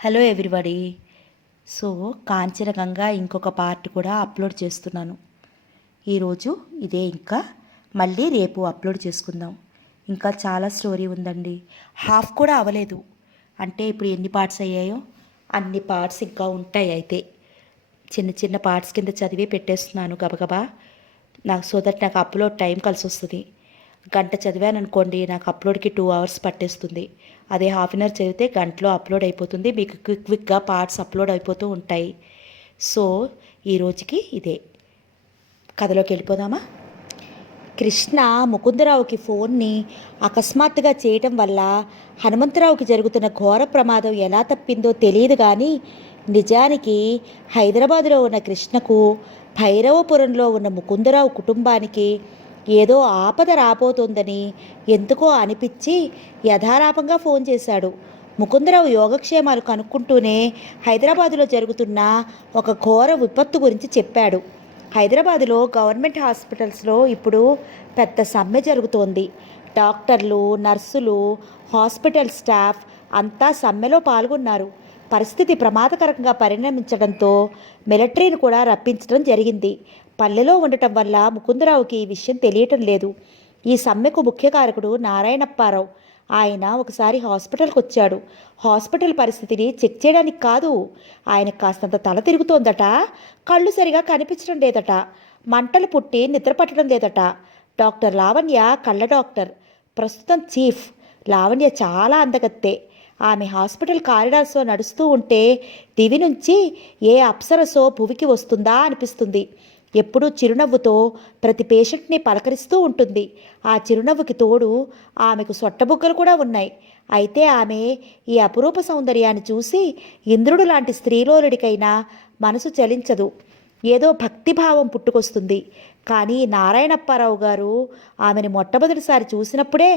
Hello everybody. So Kanchenjunga ఇంకొక part కూడా upload చేస్తున్నాను. ఈరోజు ఇదే ఇంకా మళ్ళీ రేపు అప్లోడ్ చేసుకుందాం. ఇంకా చాలా స్టోరీ ఉందండి. హాఫ్ కూడా అవ్వలేదు. అంటే ఇప్పుడు ఎన్ని పార్ట్స్ అయ్యాయో అన్ని పార్ట్స్ ఇంకా ఉంటాయి. అయితే చిన్న చిన్న పార్ట్స్ కింద చదివి పెట్టేస్తున్నాను గబగబా. నాకు సో దట్ నాకు అప్లోడ్ టైం కలిసి వస్తుంది. గంట చదివాను అనుకోండి, నాకు అప్లోడ్కి 2 hours పట్టేస్తుంది. అదే హాఫ్ అన్ అవర్ చదివితే గంటలో అప్లోడ్ అయిపోతుంది. మీకు క్విక్గా పార్ట్స్ అప్లోడ్ అయిపోతూ ఉంటాయి. సో ఈ రోజుకి ఇదే. కథలోకి వెళ్ళిపోదామా? కృష్ణ ముకుందరావుకి ఫోన్ని అకస్మాత్తుగా చేయటం వల్ల హనుమంతరావుకి జరుగుతున్న ఘోర ప్రమాదం ఎలా తప్పిందో తెలియదు. కానీ నిజానికి హైదరాబాదులో ఉన్న కృష్ణకు, భైరవపురంలో ఉన్న ముకుందరావు కుటుంబానికి ఏదో ఆపద రాబోతోందని ఎందుకో అనిపించి యథాలాపంగా ఫోన్ చేశాడు. ముకుందరావు యోగక్షేమాలు కనుక్కుంటూనే హైదరాబాదులో జరుగుతున్న ఒక ఘోర విపత్తు గురించి చెప్పాడు. హైదరాబాదులో గవర్నమెంట్ హాస్పిటల్స్లో ఇప్పుడు పెద్ద సమ్మె జరుగుతోంది. డాక్టర్లు, నర్సులు, హాస్పిటల్ స్టాఫ్ అంతా సమ్మెలో పాల్గొన్నారు. పరిస్థితి ప్రమాదకరంగా పరిణమించడంతో మిలిటరీని కూడా రప్పించడం జరిగింది. పల్లెలో ఉండటం వల్ల ముకుందరావుకి ఈ విషయం తెలియటం లేదు. ఈ సమ్మెకు ముఖ్య కారకుడు నారాయణప్పారావు. ఆయన ఒకసారి హాస్పిటల్కి వచ్చాడు. హాస్పిటల్ పరిస్థితిని చెక్ చేయడానికి కాదు. ఆయనకు కాస్తంత తల తిరుగుతోందట, కళ్ళు సరిగా కనిపించడం లేదట, మంటలు పుట్టి నిద్ర పట్టడం లేదట. డాక్టర్ లావణ్య కళ్ళ డాక్టర్, ప్రస్తుతం చీఫ్. లావణ్య చాలా అందగత్తే. ఆమె హాస్పిటల్ కారిడార్స్లో నడుస్తూ ఉంటే దివి నుంచి ఏ అప్సరసో భువికి వస్తుందా అనిపిస్తుంది. ఎప్పుడూ చిరునవ్వుతో ప్రతి పేషెంట్ని పలకరిస్తూ ఉంటుంది. ఆ చిరునవ్వుకి తోడు ఆమెకు సొట్టబుగ్గలు కూడా ఉన్నాయి. అయితే ఆమె ఈ అపురూప సౌందర్యాన్ని చూసి ఇంద్రుడు లాంటి స్త్రీలోలుడికైనా మనసు చలించదు. ఏదో భక్తిభావం పుట్టుకొస్తుంది. కానీ నారాయణప్పారావు గారు ఆమెను మొట్టమొదటిసారి చూసినప్పుడే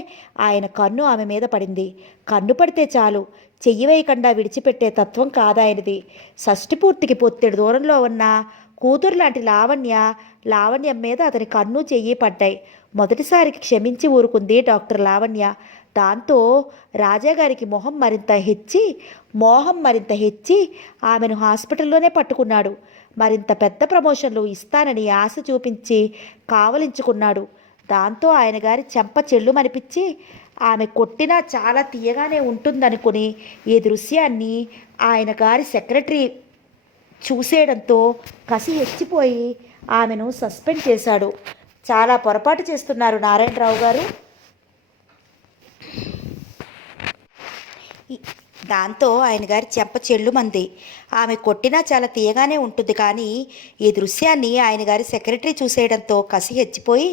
ఆయన కన్ను ఆమె మీద పడింది. కన్ను పడితే చాలు, చెయ్యి వేయకుండా విడిచిపెట్టే తత్వం కాదాయనది. షష్టిపూర్తికి పొత్తెడు దూరంలో ఉన్న కూతురు లాంటి లావణ్యం మీద అతని కన్ను చెయ్యి పడ్డాయి. మొదటిసారికి క్షమించి ఊరుకుంది డాక్టర్ లావణ్య. దాంతో రాజాగారికి మోహం మరింత హెచ్చి ఆమెను హాస్పిటల్లోనే పట్టుకున్నాడు. మరింత పెద్ద ప్రమోషన్లు ఇస్తానని ఆశ చూపించి కావలించుకున్నాడు. దాంతో ఆయన గారి చెంప చెల్లుమనిపించి ఆమె కొట్టినా చాలా తీయగానే ఉంటుందనుకుని ఈ దృశ్యాన్ని ఆయన గారి సెక్రటరీ చూసేయడంతో కసి హెచ్చిపోయి ఆమెను సస్పెండ్ చేశాడు. చాలా పొరపాటు చేస్తున్నారు నారాయణరావు గారు. దాంతో ఆయన గారి చెంప చెల్లుమంది. ఆమె కొట్టినా చాలా తీయగానే ఉంటుంది. కానీ ఈ దృశ్యాన్ని ఆయన గారి సెక్రటరీ చూసేయడంతో కసి హెచ్చిపోయి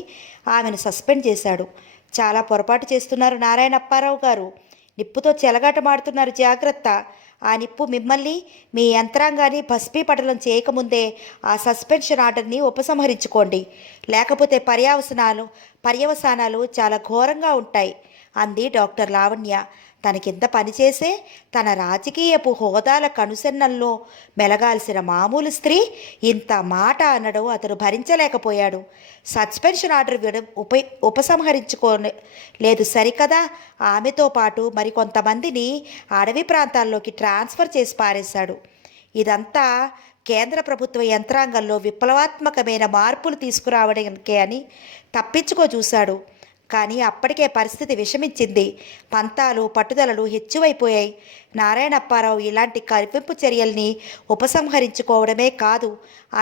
ఆమెను సస్పెండ్ చేశాడు. చాలా పొరపాటు చేస్తున్నారు నారాయణప్పారావు గారు. నిప్పుతో చెలగాటమాడుతున్నారు, జాగ్రత్త. ఆ నిప్పు మిమ్మల్ని, మీ యంత్రాంగాన్ని భస్మీపటలం చేయకముందే ఆ సస్పెన్షన్ ఆర్డర్ని ఉపసంహరించుకోండి. లేకపోతే పర్యవసానాలు చాలా ఘోరంగా ఉంటాయి అంది డాక్టర్ లావణ్య. తన కింద పనిచేసే, తన రాజకీయపు హోదాల కనుసెన్నల్లో మెలగాల్సిన మామూలు స్త్రీ ఇంత మాట అనడం అతను భరించలేకపోయాడు. సస్పెన్షన్ ఆర్డర్ ఉపసంహరించుకోలేదు సరికదా, ఆమెతో పాటు మరికొంతమందిని అడవి ప్రాంతాల్లోకి ట్రాన్స్ఫర్ చేసి పారేశాడు. ఇదంతా కేంద్ర ప్రభుత్వ యంత్రాంగంలో విప్లవాత్మకమైన మార్పులు తీసుకురావడానికే అని తప్పించుకో చూశాడు. కానీ అప్పటికే పరిస్థితి విషమించింది. పంతాలు, పట్టుదలలు హెచ్చువైపోయాయి. నారాయణప్పారావు ఇలాంటి కరిపింపు చర్యల్ని ఉపసంహరించుకోవడమే కాదు,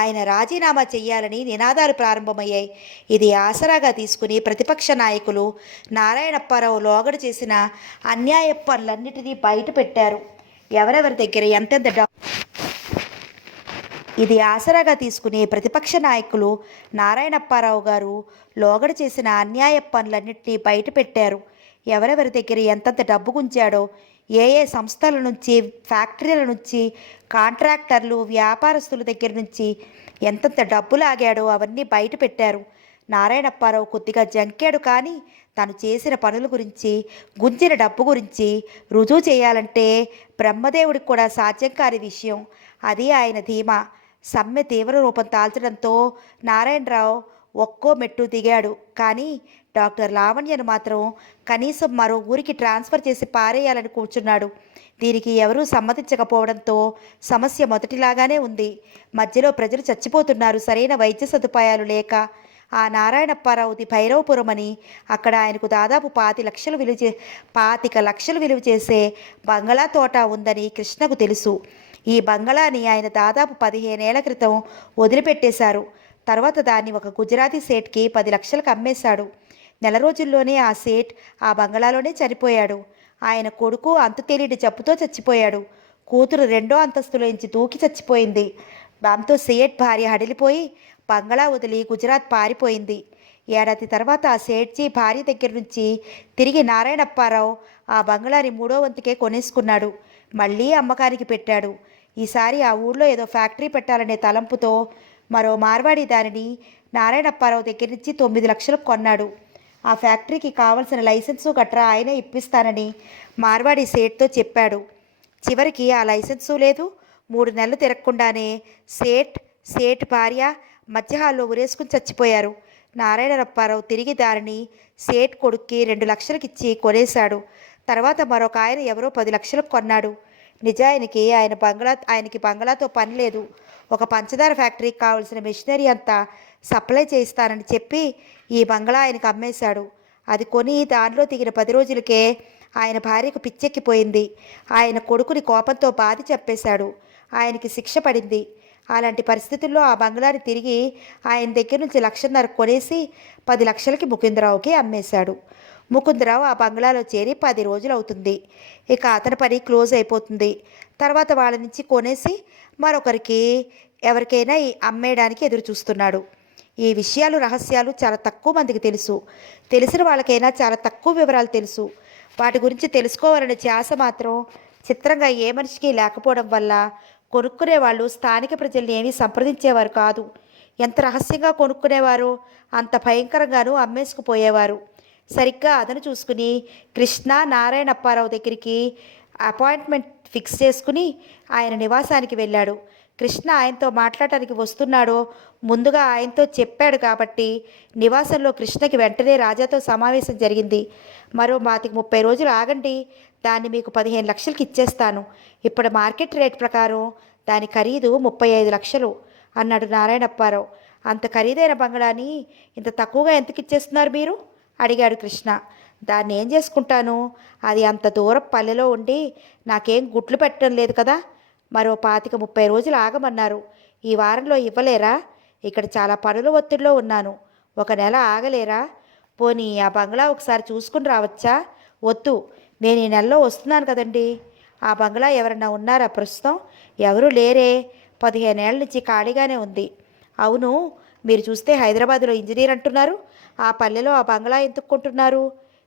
ఆయన రాజీనామా చెయ్యాలని నినాదాలు ప్రారంభమయ్యాయి. ఇది ఆసరాగా తీసుకుని ప్రతిపక్ష నాయకులు నారాయణప్పారావు లోగడ చేసిన అన్యాయ పనులన్నిటినీ బయట పెట్టారు. ఎవరెవరి దగ్గర ఎంతెంత ఇది ఆసరాగా తీసుకుని ప్రతిపక్ష నాయకులు నారాయణప్పారావు గారు లోగడ చేసిన అన్యాయ పనులన్నింటినీ బయటపెట్టారు. ఎవరెవరి దగ్గర ఎంతంత డబ్బు గుంచాడో, ఏ ఏ సంస్థల నుంచి, ఫ్యాక్టరీల నుంచి, కాంట్రాక్టర్లు, వ్యాపారస్తుల దగ్గర నుంచి ఎంతంత డబ్బు లాగాడో అవన్నీ బయట పెట్టారు. నారాయణప్పారావు కొద్దిగా జంకాడు. కానీ తను చేసిన పనుల గురించి, గుంజిన డబ్బు గురించి రుజువు చేయాలంటే బ్రహ్మదేవుడికి కూడా సాధ్యం కాని విషయం. అది ఆయన ధీమా. సమ్మె తీవ్ర రూపం దాల్చడంతో నారాయణరావు ఒక్కో మెట్టు దిగాడు. కానీ డాక్టర్ లావణ్యను మాత్రం కనీసం మరో ఊరికి ట్రాన్స్ఫర్ చేసి పారేయాలని కూర్చున్నాడు. దీనికి ఎవరూ సమ్మతించకపోవడంతో సమస్య మొదటిలాగానే ఉంది. మధ్యలో ప్రజలు చచ్చిపోతున్నారు సరైన వైద్య సదుపాయాలు లేక. ఆ నారాయణప్పారావుది భైరవపురం అని, అక్కడ ఆయనకు దాదాపు 25 లక్షలు విలువ చేసే బంగళా తోట ఉందని కృష్ణకు తెలుసు. ఈ బంగళాని ఆయన దాదాపు 15 ఏళ్ల క్రితం వదిలిపెట్టేశారు. తర్వాత దాన్ని ఒక గుజరాతీ సేట్కి 10 లక్షలకు అమ్మేశాడు. నెల రోజుల్లోనే ఆ సేట్ ఆ బంగళాలోనే చనిపోయాడు. ఆయన కొడుకు అంతు తెలియని జబ్బుతో చచ్చిపోయాడు. కూతురు 2వ అంతస్తులోంచి దూకి చచ్చిపోయింది. దాంతో సేట్ భార్య హడిలిపోయి బంగళా వదిలి గుజరాత్ పారిపోయింది. ఏడాది తర్వాత ఆ సేట్జీ భార్య దగ్గర నుంచి తిరిగి నారాయణప్పారావు ఆ బంగళాని 3వ వంతుకే కొనేసుకున్నాడు. మళ్ళీ అమ్మకానికి పెట్టాడు. ఈసారి ఆ ఊళ్ళో ఏదో ఫ్యాక్టరీ పెట్టాలనే తలంపుతో మరో మార్వాడి దానిని నారాయణప్పారావు దగ్గర నుంచి 9 లక్షలకు కొన్నాడు. ఆ ఫ్యాక్టరీకి కావలసిన లైసెన్సు గట్రా ఆయనే ఇప్పిస్తానని మార్వాడి సేట్తో చెప్పాడు. చివరికి ఆ లైసెన్సు లేదు. 3 నెలలు తిరగకుండానే సేట్ భార్య మధ్య హాల్లో ఉరేసుకుని చచ్చిపోయారు. నారాయణప్పారావు తిరిగి దానిని సేట్ కొడుక్కి 2 లక్షలకిచ్చి కొనేశాడు. తర్వాత మరొక ఆయన ఎవరో 10 లక్షలకు కొన్నాడు. నిజానికి ఆయనకి బంగళాతో పని లేదు. ఒక పంచదార ఫ్యాక్టరీకి కావాల్సిన మెషినరీ అంతా సప్లై చేయిస్తానని చెప్పి ఈ బంగళా ఆయనకు అమ్మేశాడు. అది కొని దానిలో దిగిన 10 రోజులకే ఆయన భార్యకు పిచ్చెక్కిపోయింది. ఆయన కొడుకుని కోపంతో బాధి చెప్పేశాడు. ఆయనకి శిక్ష పడింది. అలాంటి పరిస్థితుల్లో ఆ బంగళాని తిరిగి ఆయన దగ్గర నుంచి 1,50,000 కొనేసి 10 లక్షలకి ముకుందరావుకి అమ్మేశాడు. ముకుందరావు ఆ బంగ్లాలో చేరి 10 రోజులు అవుతుంది. ఇక అతని పని క్లోజ్ అయిపోతుంది. తర్వాత వాళ్ళ నుంచి కొనేసి మరొకరికి ఎవరికైనా అమ్మేయడానికి ఎదురు చూస్తున్నాడు. ఈ విషయాలు రహస్యాలు చాలా తక్కువ మందికి తెలుసు. తెలిసిన వాళ్ళకైనా చాలా తక్కువ వివరాలు తెలుసు. వాటి గురించి తెలుసుకోవాలనే ధ్యాస మాత్రం చిత్రంగా ఏ మనిషికి లేకపోవడం వల్ల కొనుక్కునే వాళ్ళు స్థానిక ప్రజల్ని ఏమీ సంప్రదించేవారు కాదు. ఎంత రహస్యంగా కొనుక్కునేవారో అంత భయంకరంగానూ అమ్మేసుకుపోయేవారు. సరిగ్గా అదను చూసుకుని కృష్ణ నారాయణప్పారావు దగ్గరికి అపాయింట్మెంట్ ఫిక్స్ చేసుకుని ఆయన నివాసానికి వెళ్ళాడు. కృష్ణ ఆయనతో మాట్లాడటానికి వస్తున్నాడో ముందుగా ఆయనతో చెప్పాడు కాబట్టి నివాసంలో కృష్ణకి వెంటనే రాజాతో సమావేశం జరిగింది. మరో 30 రోజులు ఆగండి, దాన్ని మీకు 15 లక్షలకి ఇచ్చేస్తాను. ఇప్పుడు మార్కెట్ రేట్ ప్రకారం దాని ఖరీదు 35 లక్షలు అన్నాడు నారాయణప్పారావు. అంత ఖరీదైన బంగళాని ఇంత తక్కువగా ఎందుకు ఇచ్చేస్తున్నారు మీరు అడిగాడు కృష్ణ. దాన్ని ఏం చేసుకుంటాను, అది అంత దూరం పల్లెలో ఉండి నాకేం గుట్లు పెట్టడం లేదు కదా. మరో 25-30 రోజులు ఆగమన్నారు. ఈ వారంలో ఇవ్వలేరా? ఇక్కడ చాలా పనుల ఒత్తిడిలో ఉన్నాను. 1 నెల ఆగలేరా? పోనీ ఆ బంగ్లా ఒకసారి చూసుకుని రావచ్చా? వద్దు, నేను ఈ నెలలో వస్తున్నాను కదండి. ఆ బంగ్లా ఎవరన్నా ఉన్నారా ప్రస్తుతం? ఎవరూ లేరే. 15 ఏళ్ల నుంచి ఖాళీగానే ఉంది. అవును, మీరు చూస్తే హైదరాబాద్లో ఇంజనీర్ అంటున్నారు. ఆ పల్లెలో ఆ బంగ్లా ఎందుకు కొంటున్నారు?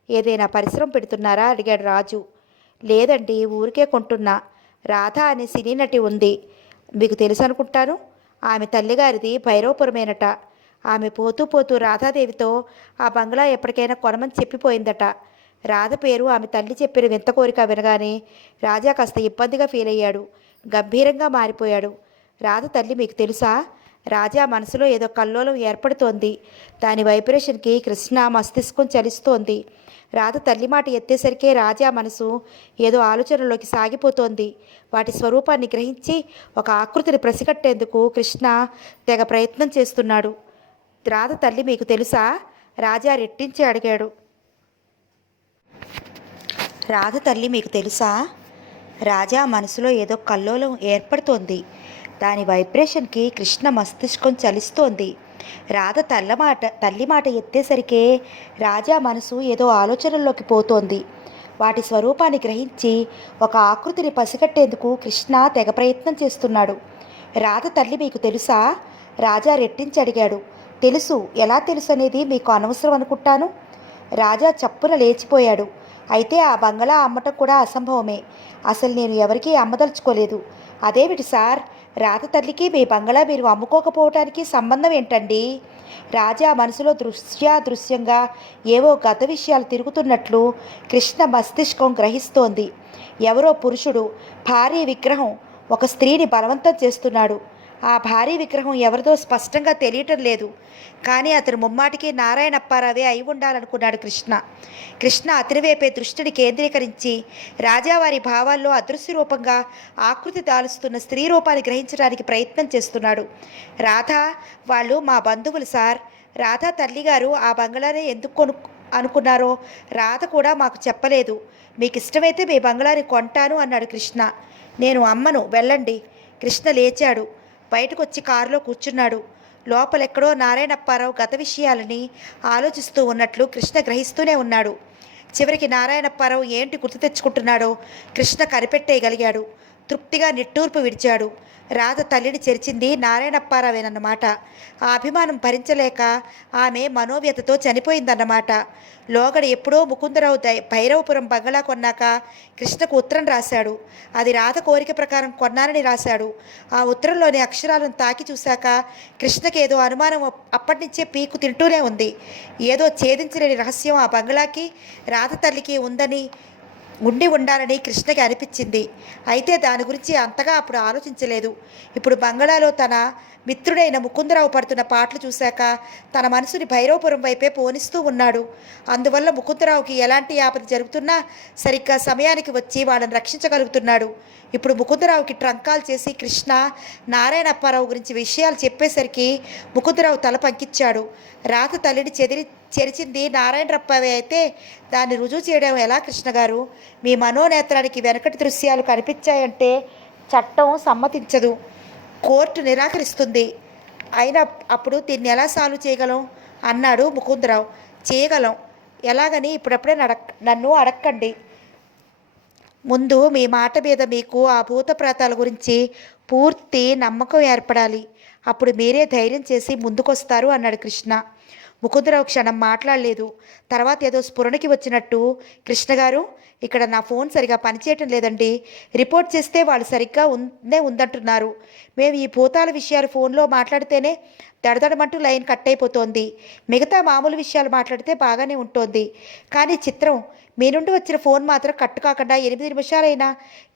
ఏదైనా పరిశ్రమ పెడుతున్నారా అడిగాడు రాజు. లేదండి, ఊరికే కొంటున్నా. రాధ అనే సినీ నటి ఉంది, మీకు తెలుసు అనుకుంటాను. ఆమె తల్లిగారిది భైరవపురమేనట. ఆమె పోతూ పోతూ రాధాదేవితో ఆ బంగ్లా ఎప్పటికైనా కొనమని చెప్పిపోయిందట. రాధ పేరు ఆమె తల్లి చెప్పిన వింత కోరిక వినగానే రాజా కాస్త ఇబ్బందిగా ఫీల్ అయ్యాడు. గంభీరంగా మారిపోయాడు. రాధ తల్లి మీకు తెలుసా? రాజా మనసులో ఏదో కల్లోలం ఏర్పడుతోంది. దాని వైబ్రేషన్కి కృష్ణ మస్తిష్కం చలిస్తోంది. రాధ తల్లి మాట ఎత్తేసరికే రాజా మనసు ఏదో ఆలోచనలోకి సాగిపోతోంది. వాటి స్వరూపాన్ని గ్రహించి ఒక ఆకృతిని పసిగట్టేందుకు కృష్ణ తెగ ప్రయత్నం చేస్తున్నాడు. రాధ తల్లి మీకు తెలుసా? రాజా రెట్టించి అడిగాడు. రాధ తల్లి మీకు తెలుసా? రాజా మనసులో ఏదో కల్లోలం ఏర్పడుతోంది. దాని వైబ్రేషన్కి కృష్ణ మస్తిష్కం చలిస్తోంది. రాధ తల్లి మాట ఎత్తేసరికే రాజా మనసు ఏదో ఆలోచనల్లోకి పోతోంది. వాటి స్వరూపాన్ని గ్రహించి ఒక ఆకృతిని పసిగట్టేందుకు కృష్ణ తెగ ప్రయత్నం చేస్తున్నాడు. రాధ తల్లి మీకు తెలుసా? రాజా రెట్టించి అడిగాడు. తెలుసు, ఎలా తెలుసు అనేది మీకు అనవసరం అనుకుంటాను. రాజా చప్పున లేచిపోయాడు. అయితే ఆ బంగళా అమ్మటం కూడా అసంభవమే. అసలు నేను ఎవరికీ అమ్మదలుచుకోలేదు. అదేమిటి సార్, రాధ తల్లికి మీ బంగళా మీరు అమ్ముకోకపోవటానికి సంబంధం ఏంటండి? రాజా మనసులో దృశ్యంగా ఏవో గత విషయాలు తిరుగుతున్నట్లు కృష్ణ మస్తిష్కం గ్రహిస్తోంది. ఎవరో పురుషుడు భారీ విగ్రహం ఒక స్త్రీని బలవంతం చేస్తున్నాడు. ఆ భారీ విగ్రహం ఎవరిదో స్పష్టంగా తెలియటం లేదు. కానీ అతను ముమ్మాటికి నారాయణప్పారావే అయి ఉండాలనుకున్నాడు కృష్ణ. కృష్ణ అతని వైపే దృష్టిని కేంద్రీకరించి రాజావారి భావాల్లో అదృశ్య రూపంగా ఆకృతి దాలుస్తున్న స్త్రీ రూపాన్ని గ్రహించడానికి ప్రయత్నం చేస్తున్నాడు. రాధ వాళ్ళు మా బంధువులు సార్. రాధ తల్లిగారు ఆ బంగ్లానే ఎందుకు అనుకున్నారో రాధ కూడా మాకు చెప్పలేదు. మీకు ఇష్టమైతే మీ బంగ్లాని కొంటాను అన్నాడు కృష్ణ. నేను అమ్మను, వెళ్ళండి. కృష్ణ లేచాడు. బయటకు వచ్చి కారులో కూర్చున్నాడు. లోపలెక్కడో నారాయణప్పారావు గత విషయాలని ఆలోచిస్తూ ఉన్నట్లు కృష్ణ గ్రహిస్తూనే ఉన్నాడు. చివరికి నారాయణప్పారావు ఏంటి గుర్తు తెచ్చుకుంటున్నాడో కృష్ణ కనిపెట్టేయగలిగాడు. తృప్తిగా నిట్టూర్పు విడిచాడు. రాధ తల్లిని చెరిచింది నారాయణప్పారావేనన్నమాట. ఆ అభిమానం భరించలేక ఆమె మనోవ్యతతో చనిపోయిందన్నమాట. లోగడ ఎప్పుడో ముకుందరావు భైరవపురం బంగళా కొన్నాక కృష్ణకు ఉత్తరం రాశాడు. అది రాధ కోరిక ప్రకారం కొన్నానని రాశాడు. ఆ ఉత్తరంలోని అక్షరాలను తాకి చూశాక కృష్ణకేదో అనుమానం అప్పటినుంచే పీకు తింటూనే ఉంది. ఏదో ఛేదించలేని రహస్యం ఆ బంగళాకి రాధ తల్లికి ఉండాలని కృష్ణకి అనిపించింది. అయితే దాని గురించి అంతగా అప్పుడు ఆలోచించలేదు. ఇప్పుడు బంగళాలో తన మిత్రుడైన ముకుందరావు పడుతున్న పాటలు చూశాక తన మనసుని భైరవపురం వైపే పోనిస్తూ ఉన్నాడు. అందువల్ల ముకుందరావుకి ఎలాంటి ఆపద జరుగుతున్నా సరిగ్గా సమయానికి వచ్చి వాళ్ళని రక్షించగలుగుతున్నాడు. ఇప్పుడు ముకుందరావుకి ట్రంకాల్ చేసి కృష్ణ నారాయణప్పారావు గురించి విషయాలు చెప్పేసరికి ముకుందరావు తల పంకిచ్చాడు. రాత తల్లిని చెరిచింది నారాయణరప్పవే అయితే దాన్ని రుజువు చేయడం ఎలా కృష్ణగారు? మీ మనోనేత్రానికి వెనకటి దృశ్యాలు కనిపించాయంటే చట్టం సమ్మతించదు, కోర్టు నిరాకరిస్తుంది. అయినా అప్పుడు దీన్ని ఎలా సాల్వ్ చేయగలం అన్నాడు ముకుందరావు. చేయగలం, ఎలాగని ఇప్పుడప్పుడే నన్ను అడక్కండి. ముందు మీ మాట మీద మీకు ఆ భూత ప్రాతాల గురించి పూర్తి నమ్మకం ఏర్పడాలి. అప్పుడు మీరే ధైర్యం చేసి ముందుకొస్తారు అన్నాడు కృష్ణ. ముకుందరావు క్షణం మాట్లాడలేదు. తర్వాత ఏదో స్ఫురణకి వచ్చినట్టు, కృష్ణగారు ఇక్కడ నా ఫోన్ సరిగా పనిచేయటం లేదండి. రిపోర్ట్ చేస్తే వాళ్ళు సరిగ్గా ఉందంటున్నారు. మేము ఈ భూతాల విషయాలు ఫోన్లో మాట్లాడితేనే దడదడమంటూ లైన్ కట్ అయిపోతోంది. మిగతా మామూలు విషయాలు మాట్లాడితే బాగానే ఉంటుంది. కానీ చిత్రం, మీ నుండి వచ్చిన ఫోన్ మాత్రం కట్టు కాకుండా 8 నిమిషాలైనా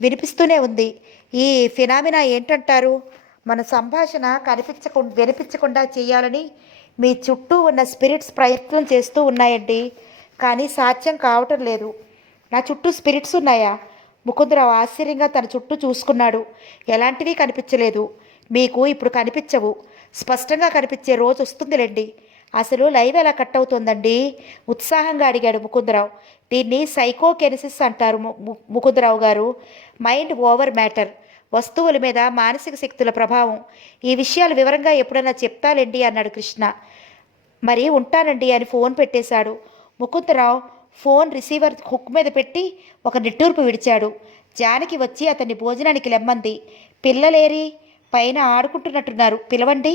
వినిపిస్తూనే ఉంది. ఈ ఫినామినా ఏంటంటారు? మన సంభాషణ వినిపించకుండా చేయాలని మీ చుట్టూ ఉన్న స్పిరిట్స్ ప్రయత్నం చేస్తూ ఉన్నాయండి. కానీ సాధ్యం కావటం లేదు. నా చుట్టూ స్పిరిట్స్ ఉన్నాయా? ముకుందరావు ఆశ్చర్యంగా తన చుట్టూ చూసుకున్నాడు. ఎలాంటివి కనిపించలేదు. మీకు ఇప్పుడు కనిపించవు. స్పష్టంగా కనిపించే రోజు వస్తుందిలేండి. అసలు లైవ్ ఎలా కట్ అవుతుందండి? ఉత్సాహంగా అడిగాడు ముకుందరావు. దీన్ని సైకోకెనసిస్ అంటారు ముకుందరావు గారు. మైండ్ ఓవర్ మ్యాటర్, వస్తువుల మీద మానసిక శక్తుల ప్రభావం. ఈ విషయాలు వివరంగా ఎప్పుడైనా చెప్తాలేండి అన్నాడు కృష్ణ. మరి ఉంటానండి అని ఫోన్ పెట్టేశాడు. ముకుందరావు ఫోన్ రిసీవర్ హుక్ మీద పెట్టి ఒక నిట్టూర్పు విడిచాడు. జానకి వచ్చి అతన్ని భోజనానికి లెమ్మంది. పిల్లలేరి పైన ఆడుకుంటున్నట్టున్నారు, పిలవండి.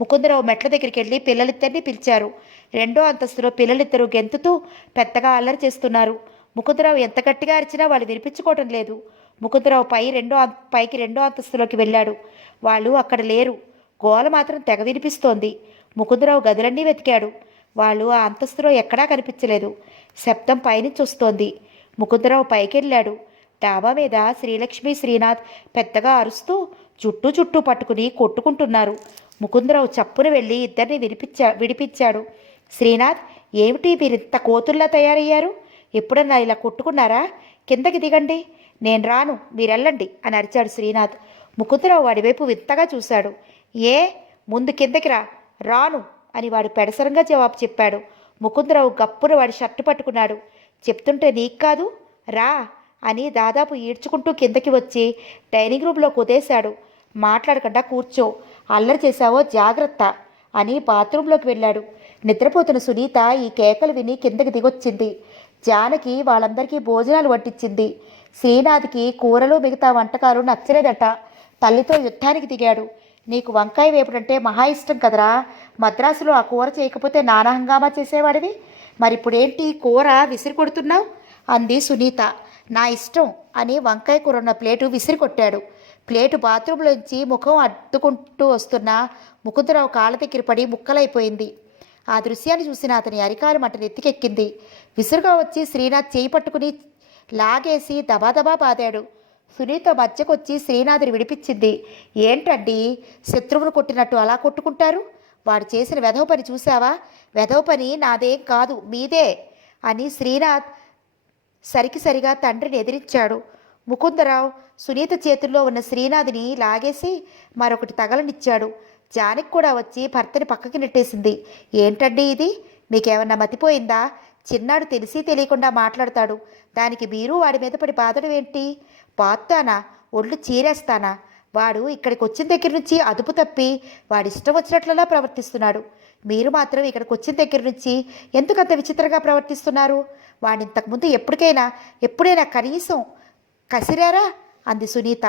ముకుందరావు మెట్ల దగ్గరికి వెళ్ళి పిల్లలిద్దరినీ పిలిచారు. 2వ అంతస్తులో పిల్లలిద్దరూ గెంతుతూ పెద్దగా అల్లరి చేస్తున్నారు. ముకుందరావు ఎంత గట్టిగా అరిచినా వాళ్ళు వినిపించుకోవటం లేదు. ముకుందరావు పైకి 2వ అంతస్తులోకి వెళ్ళాడు. వాళ్ళు అక్కడ లేరు. గోల మాత్రం తెగ వినిపిస్తోంది. ముకుందరావు గదులన్నీ వెతికాడు. వాళ్ళు ఆ అంతస్తులో ఎక్కడా కనిపించలేదు. శబ్దం పైనుంచి వస్తోంది. ముకుందరావు పైకెళ్ళాడు. డాబా మీద శ్రీలక్ష్మి, శ్రీనాథ్ పెద్దగా అరుస్తూ చుట్టూ పట్టుకుని కొట్టుకుంటున్నారు. ముకుందరావు చప్పున వెళ్ళి ఇద్దరిని విడిపించాడు. శ్రీనాథ్, ఏమిటి మీరింత కోతుల్లా తయారయ్యారు? ఎప్పుడన్నా ఇలా కొట్టుకున్నారా? కిందకి దిగండి. నేను రాను, మీరెళ్ళండి అని అరిచాడు శ్రీనాథ్. ముకుందరావు వాడివైపు వింతగా చూశాడు. ఏ, ముందు కిందకి రాను అని వాడు పెడసరంగా జవాబు చెప్పాడు. ముకుందరావు గప్పున వాడి షర్టు పట్టుకున్నాడు. చెప్తుంటే నీకు కాదు, రా అని దాదాపు ఈడ్చుకుంటూ కిందకి వచ్చి డైనింగ్ రూమ్లో కుదేశాడు. మాట్లాడకుండా కూర్చో, అల్లరి చేశావో జాగ్రత్త అని బాత్రూంలోకి వెళ్ళాడు. నిద్రపోతున్న సునీత ఈ కేకలు విని కిందకి దిగొచ్చింది. జానకి వాళ్ళందరికీ భోజనాలు వడ్డించింది. శ్రీనాథ్కి కూరలు మిగతా వంటకాలు నచ్చలేదట. తల్లితో యుద్ధానికి దిగాడు. నీకు వంకాయ వేపుడంటే మహా ఇష్టం కదరా, మద్రాసులో ఆ కూర చేయకపోతే నానా హంగామా చేసేవాడివి, మరిప్పుడేంటి కూర విసిరి కొడుతున్నావు అంది సునీత. నా ఇష్టం అని వంకాయ కూర ఉన్న ప్లేటు విసిరి కొట్టాడు. ప్లేటు బాత్రూంలోంచి ముఖం అడ్డుకుంటూ వస్తున్న ముకుందరావు కాళ్ళ దగ్గర పడి ముక్కలైపోయింది. ఆ దృశ్యాన్ని చూసిన అతని అరికాలు మంట నెత్తికెక్కింది. విసురుగా వచ్చి శ్రీనాథ్ చేయి పట్టుకుని లాగేసి దబాదబా బాదాడు. సునీత మధ్యకొచ్చి శ్రీనాథుని విడిపించింది. ఏంటండి శత్రువును కొట్టినట్టు అలా కొట్టుకుంటారు? వాడు చేసిన వెధవ పని చూసావా? వెధవ పని నాదేం కాదు, మీదే అని శ్రీనాథ్ సరిగా తండ్రిని ఎదిరించాడు. ముకుందరావు సునీత చేతుల్లో ఉన్న శ్రీనాథ్ని లాగేసి మరొకటి తగలనిచ్చాడు. జానకి కూడా వచ్చి భర్తని పక్కకి నెట్టేసింది. ఏంటండి ఇది? మీకేమన్నా మతిపోయిందా? చిన్నాడు తెలిసి తెలియకుండా మాట్లాడతాడు, దానికి మీరు వాడి మీద పడి బాధడం ఏంటి? బాత్తానా? ఒళ్ళు చీరేస్తానా? వాడు ఇక్కడికి వచ్చిన దగ్గర నుంచి అదుపు తప్పి వాడి ఇష్టం వచ్చినట్లలా ప్రవర్తిస్తున్నాడు. మీరు మాత్రం ఇక్కడికి వచ్చిన దగ్గర నుంచి ఎందుకంత విచిత్రంగా ప్రవర్తిస్తున్నారు? వాడిని ఇంతకుముందు ఎప్పుడైనా కనీసం కసిరారా? అంది సునీత.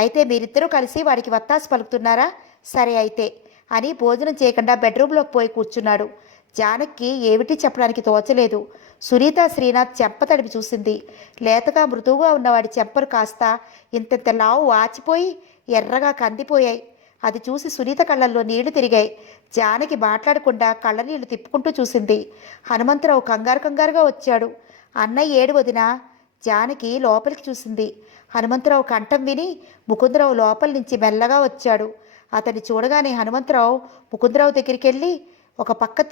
అయితే మీరిద్దరూ కలిసి వాడికి వత్తాసు పలుకుతున్నారా? సరే అయితే అని భోజనం చేయకుండా బెడ్రూమ్లోకి పోయి కూర్చున్నాడు. జానకి ఏమిటి చెప్పడానికి తోచలేదు. సునీత శ్రీనాథ్ చెంప తడిపి చూసింది. లేతగా మృదువుగా ఉన్నవాడి చెంపలు కాస్త ఇంతెంత లావు వాచిపోయి ఎర్రగా కందిపోయాయి. అది చూసి సునీత కళ్ళల్లో నీళ్లు తిరిగాయి. జానకి మాట్లాడకుండా కళ్ళనీళ్లు తిప్పుకుంటూ చూసింది. హనుమంతరావు కంగారుగా వచ్చాడు. అన్నయ్య ఏడు వదినా? జానకి లోపలికి చూసింది. హనుమంతరావు కంఠం విని ముకుందరావు లోపల నుంచి మెల్లగా వచ్చాడు. అతన్ని చూడగానే హనుమంతరావు ముకుందరావు దగ్గరికి వెళ్ళి ఒక పక్క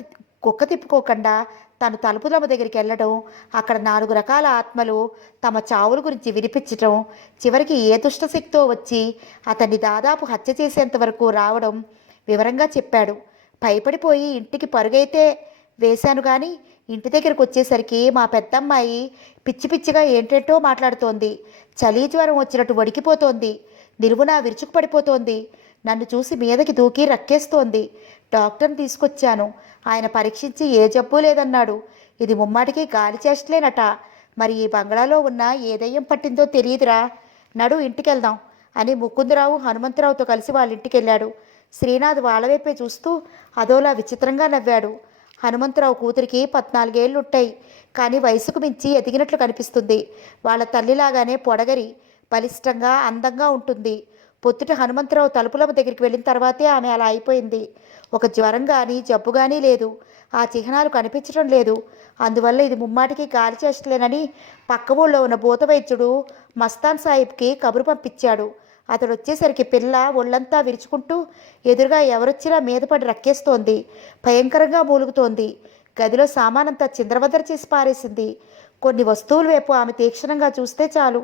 కుక్క తిప్పుకోకుండా తను తలుపులమ్మ దగ్గరికి వెళ్ళడం, అక్కడ 4 రకాల ఆత్మలు తమ చావుల గురించి వినిపించటం, చివరికి ఏ దుష్టశక్తితో వచ్చి అతన్ని దాదాపు హత్య చేసేంత వరకు రావడం వివరంగా చెప్పాడు. భయపడిపోయి ఇంటికి పరుగైతే వేశాను కానీ ఇంటి దగ్గరకు వచ్చేసరికి మా పెద్దమ్మాయి పిచ్చిగా ఏంటేంటో మాట్లాడుతోంది. చలి జ్వరం వచ్చినట్టు వడికిపోతోంది. నిలువునా విరుచుకు పడిపోతోంది. నన్ను చూసి మీదకి దూకి రక్కేస్తోంది. డాక్టర్ని తీసుకొచ్చాను. ఆయన పరీక్షించి ఏ జబ్బు లేదన్నాడు. ఇది ముమ్మాటికి గాలి చేష్టలేనట. మరి ఈ బంగ్లాలో ఉన్న ఏ దయ్యం పట్టిందో తెలియదురా. నడు ఇంటికెళ్దాం అని ముకుందరావు హనుమంతరావుతో కలిసి వాళ్ళ ఇంటికి వెళ్ళాడు. శ్రీనాథ్ వాళ్ళవైపే చూస్తూ అదోలా విచిత్రంగా నవ్వాడు. హనుమంతరావు కూతురికి 14 ఏళ్ళు ఉంటాయి, కానీ వయసుకు మించి ఎదిగినట్లు కనిపిస్తుంది. వాళ్ళ తల్లిలాగానే పొడగరి, బలిష్టంగా, అందంగా ఉంటుంది. పొద్దుట హనుమంతరావు తలుపులమ్మ దగ్గరికి వెళ్ళిన తర్వాతే ఆమె అలా అయిపోయింది. ఒక జ్వరం కానీ జబ్బు కానీ లేదు. ఆ చిహ్నాలు కనిపించడం లేదు. అందువల్ల ఇది ముమ్మాటికి గాలి చేష్టలేనని పక్క ఊళ్ళో ఉన్న భూత వైద్యుడు మస్తాన్ సాహిబ్కి కబురు పంపించాడు. అతడు వచ్చేసరికి పిల్ల ఒళ్ళంతా విరుచుకుంటూ ఎదురుగా ఎవరొచ్చినా మీద పడి రక్కేస్తోంది. భయంకరంగా మూలుగుతోంది. గదిలో సామానంతా చిందరవందర చేసి పారేసింది. కొన్ని వస్తువుల వైపు ఆమె తీక్షణంగా చూస్తే చాలు,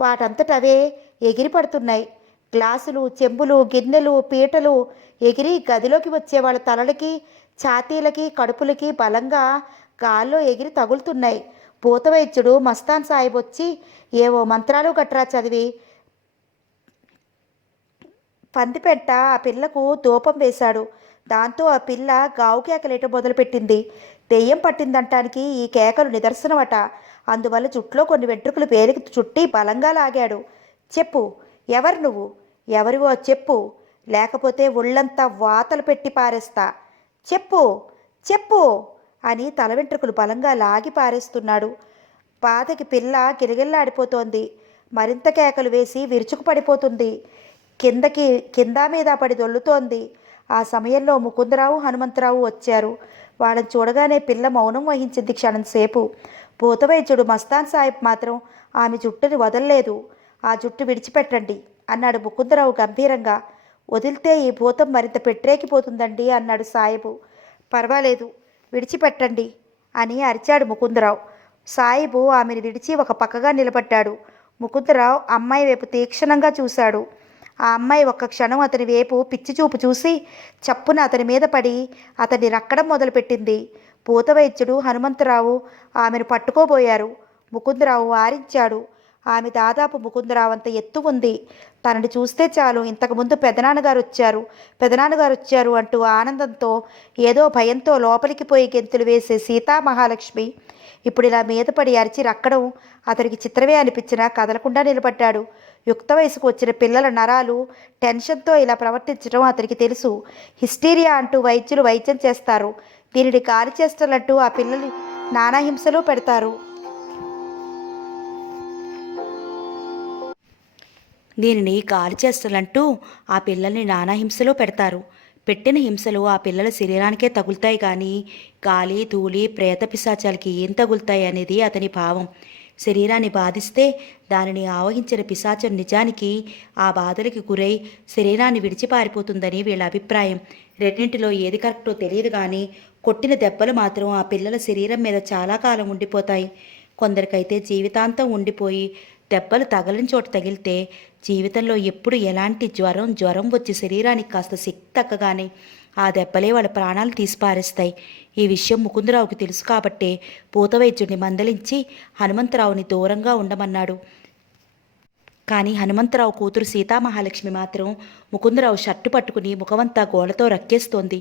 వాటంతటవే ఎగిరి పడుతున్నాయి. గ్లాసులు, చెంబులు, గిన్నెలు, పీటలు ఎగిరి గదిలోకి వచ్చే వాళ్ళ తలలకి, ఛాతీలకి, కడుపులకి బలంగా గాల్లో ఎగిరి తగులుతున్నాయి. భూతవైద్యుడు మస్తాన్ సాహిబ్ వచ్చి ఏవో మంత్రాలు గట్రా చదివి పందిపెంట ఆ పిల్లకు ధూపం వేశాడు. దాంతో ఆ పిల్ల గావు కేకలేయటం మొదలుపెట్టింది. దెయ్యం పట్టిందంటానికి ఈ కేకలు నిదర్శనమట. అందువల్ల జుట్లో కొన్ని వెంట్రుకలు వేలికి చుట్టి బలంగా లాగాడు. చెప్పు, ఎవరు నువ్వు? ఎవరివో చెప్పు, లేకపోతే ఒళ్ళంతా వాతలు పెట్టి పారేస్తా. చెప్పు చెప్పు అని తల వెంట్రుకలు బలంగా లాగి పారేస్తున్నాడు. బాధకి పిల్ల గిలగిల్లాడిపోతోంది. మరింత కేకలు వేసి విరుచుకు పడిపోతుంది. కింద మీద పడి దొల్లుతోంది. ఆ సమయంలో ముకుందరావు హనుమంతరావు వచ్చారు. వాళ్ళని చూడగానే పిల్ల మౌనం వహించింది క్షణంసేపు. భూతవైద్యుడు మస్తాన్ సాహిబ్ మాత్రం ఆమె జుట్టుని వదల్లేదు. ఆ జుట్టు విడిచిపెట్టండి అన్నాడు ముకుందరావు గంభీరంగా. వదిలితే ఈ భూతం మరింత పెట్టరేకిపోతుందండి అన్నాడు సాయిబు. పర్వాలేదు, విడిచిపెట్టండి అని అరిచాడు ముకుందరావు. సాయిబు ఆమెను విడిచి ఒక పక్కగా నిలబడ్డాడు. ముకుందరావు అమ్మాయి వైపు తీక్షణంగా చూశాడు. ఆ అమ్మాయి ఒక్క క్షణం అతని వైపు పిచ్చి చూపు చూసి చప్పున అతని మీద పడి అతన్ని రక్కడం మొదలుపెట్టింది. భూతవైద్యుడు హనుమంతరావు ఆమెను పట్టుకోబోయారు. ముకుందరావు ఆరించాడు. ఆమె దాదాపు ముకుందరావు అంత ఎత్తు ఉంది. తనని చూస్తే చాలు ఇంతకుముందు పెదనాన్నగారు వచ్చారు అంటూ ఆనందంతో ఏదో భయంతో లోపలికి పోయి గెంతులు వేసే సీతామహాలక్ష్మి ఇప్పుడు ఇలా మీద పడి అరిచి రక్కడం అతనికి చిత్రమే అనిపించినా కదలకుండా నిలబడ్డాడు. యుక్త వయసుకు వచ్చిన పిల్లల నరాలు టెన్షన్తో ఇలా ప్రవర్తించడం అతనికి తెలుసు. హిస్టీరియా అంటూ వైద్యులు వైద్యం చేస్తారు. దీనిని గాలి చేష్టలంటూ ఆ పిల్లలు నానా హింసలు పెడతారు. దీనిని గాలి చేష్టలంటూ ఆ పిల్లల్ని నానా హింసలో పెడతారు. పెట్టిన హింసలు ఆ పిల్లల శరీరానికే తగులుతాయి కానీ గాలి, ధూళి, ప్రేత పిశాచాలకి ఏం తగులుతాయి అనేది అతని భావం. శరీరాన్ని బాధిస్తే దానిని ఆవహించిన పిశాచం నిజానికి ఆ బాధలకి గురై శరీరాన్ని విడిచిపారిపోతుందని వీళ్ళ అభిప్రాయం. రెండింటిలో ఏది కరెక్టో తెలియదు కానీ కొట్టిన దెబ్బలు మాత్రం ఆ పిల్లల శరీరం మీద చాలా కాలం ఉండిపోతాయి. కొందరికైతే జీవితాంతం ఉండిపోయి దెబ్బలు తగలని చోట తగిలితే జీవితంలో ఎప్పుడు ఎలాంటి జ్వరం వచ్చి శరీరానికి కాస్త శక్తి తగ్గగానే ఆ దెబ్బలే వాళ్ళ ప్రాణాలు తీసిపారేస్తాయి. ఈ విషయం ముకుందరావుకి తెలుసు కాబట్టే భూతవైద్యుడిని మందలించి హనుమంతరావుని దూరంగా ఉండమన్నాడు. కానీ హనుమంతరావు కూతురు సీతామహాలక్ష్మి మాత్రం ముకుందరావు షర్టు పట్టుకుని ముఖమంతా గోళ్లతో రక్కేస్తోంది.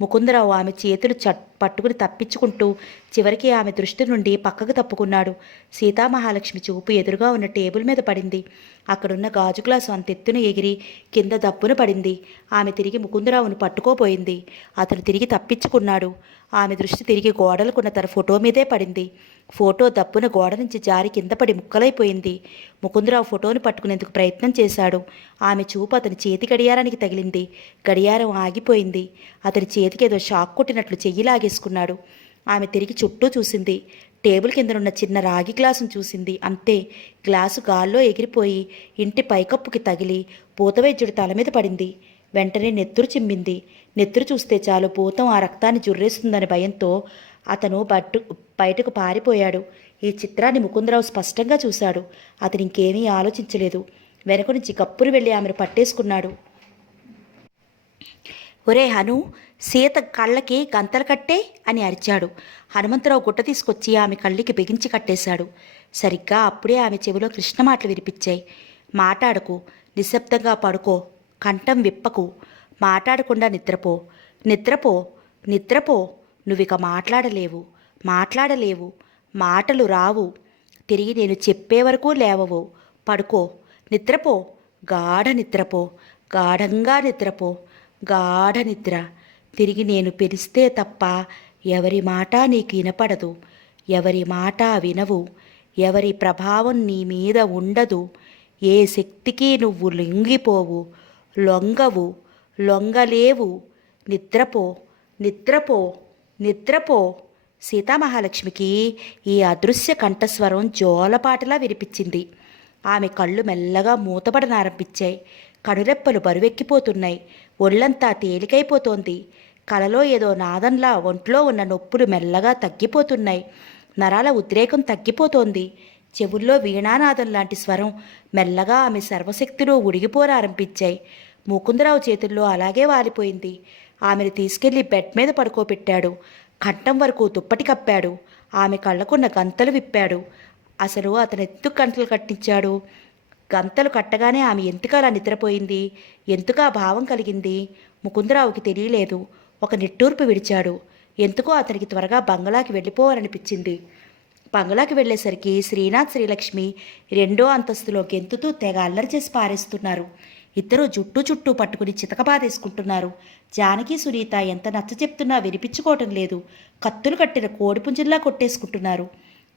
ముకుందరావు ఆమె చేతులు పట్టుకుని తప్పించుకుంటూ చివరికి ఆమె దృష్టి నుండి పక్కకు తప్పుకున్నాడు. సీతామహాలక్ష్మి చూపు ఎదురుగా ఉన్న టేబుల్ మీద పడింది. అక్కడున్న గాజు గ్లాసు అంతెత్తున ఎగిరి కింద దప్పున పడింది. ఆమె తిరిగి ముకుందరావును పట్టుకోపోయింది. అతను తిరిగి తప్పించుకున్నాడు. ఆమె దృష్టి తిరిగి గోడలకున్న తన ఫోటో మీదే పడింది. ఫోటో దప్పున గోడ నుంచి జారి కింద పడి ముక్కలైపోయింది. ముకుందరావు ఫోటోను పట్టుకునేందుకు ప్రయత్నం చేశాడు. ఆమె చూపు అతని చేతి గడియారానికి తగిలింది. గడియారం ఆగిపోయింది. అతని చేతికి ఏదో షాక్ కొట్టినట్లు చెయ్యి లాగేసుకున్నాడు. ఆమె తిరిగి చుట్టూ చూసింది. టేబుల్ కిందనున్న చిన్న రాగి గ్లాసును చూసింది. అంతే, గ్లాసు గాల్లో ఎగిరిపోయి ఇంటి పైకప్పుకి తగిలి భూతవైద్యుడి తల మీద పడింది. వెంటనే నెత్తురు చిమ్మింది. నెత్తురు చూస్తే చాలు భూతం ఆ రక్తాన్ని జుర్రేస్తుందని భయంతో అతను బయటకు పారిపోయాడు. ఈ చిత్రాన్ని ముకుందరావు స్పష్టంగా చూశాడు. అతను ఇంకేమీ ఆలోచించలేదు. వెనక నుంచి కప్పురు వెళ్ళి ఆమెను పట్టేసుకున్నాడు. ఒరే హను, సీత కళ్ళకి గంతలు కట్టే అని అరిచాడు. హనుమంతరావు గుట్ట తీసుకొచ్చి ఆమె కళ్ళకి బిగించి కట్టేశాడు. సరిగ్గా అప్పుడే ఆమె చెవిలో కృష్ణ మాటలు వినిపించాయి. మాట్లాడకు, నిశ్శబ్దంగా పడుకో, కంఠం విప్పకు, మాట్లాడకుండా నిద్రపో, నిద్రపో, నిద్రపో, నువ్విక మాట్లాడలేవు, మాటలు రావు, తిరిగి నేను చెప్పే వరకు లేవవు, పడుకో, నిద్రపో, నిద్రపో, గాఢంగా నిద్రపో, గాఢ నిద్ర. తిరిగి నేను పిలిస్తే తప్ప ఎవరి మాట నీకు వినపడదు, ఎవరి మాట వినవు, ఎవరి ప్రభావం నీ మీద ఉండదు, ఏ శక్తికి నువ్వు లొంగిపోవు, లొంగలేవు, నిద్రపో, నిద్రపో, నిద్రపో. సీతామహాలక్ష్మికి ఈ అదృశ్య కంఠస్వరం జోలపాటలా వినిపించింది. ఆమె కళ్ళు మెల్లగా మూతపడనారంభించాయి. కనురెప్పలు బరువెక్కిపోతున్నాయి. ఒళ్ళంతా తేలికైపోతోంది. కలలో ఏదో నాదంలా ఒంట్లో ఉన్న నొప్పులు మెల్లగా తగ్గిపోతున్నాయి. నరాల ఉద్రేకం తగ్గిపోతోంది. చెవుల్లో వీణానాదం లాంటి స్వరం మెల్లగా ఆమె సర్వశక్తిలో ఉడిగిపోరారంభించాయి. ముకుందరావు చేతుల్లో అలాగే వాలిపోయింది. ఆమెను తీసుకెళ్లి బెడ్ మీద పడుకోబెట్టాడు. కంఠం వరకు దుప్పటి కప్పాడు. ఆమె కళ్ళకున్న గంతలు విప్పాడు. అసలు అతను ఎందుకు గంటలు కట్టించాడు? గంతలు కట్టగానే ఆమె ఎందుకలా నిద్రపోయింది? ఎందుకు ఆ భావం కలిగింది? ముకుందరావుకి తెలియలేదు. ఒక నిట్టూర్పు విడిచాడు. ఎందుకో అతనికి త్వరగా బంగళాకి వెళ్ళిపోవాలనిపించింది. బంగళాకి వెళ్ళేసరికి శ్రీనాథ్ శ్రీలక్ష్మి 2వ అంతస్తులో గెంతుతూ తెగ అల్లరి చేసి పారేస్తున్నారు. ఇద్దరూ చుట్టూ పట్టుకుని చితకబాదేసుకుంటున్నారు. జానకి సునీత ఎంత నచ్చ చెప్తున్నా వినిపించుకోవటం లేదు. కత్తులు కట్టిన కోడిపుంజుల్లా కొట్టేసుకుంటున్నారు.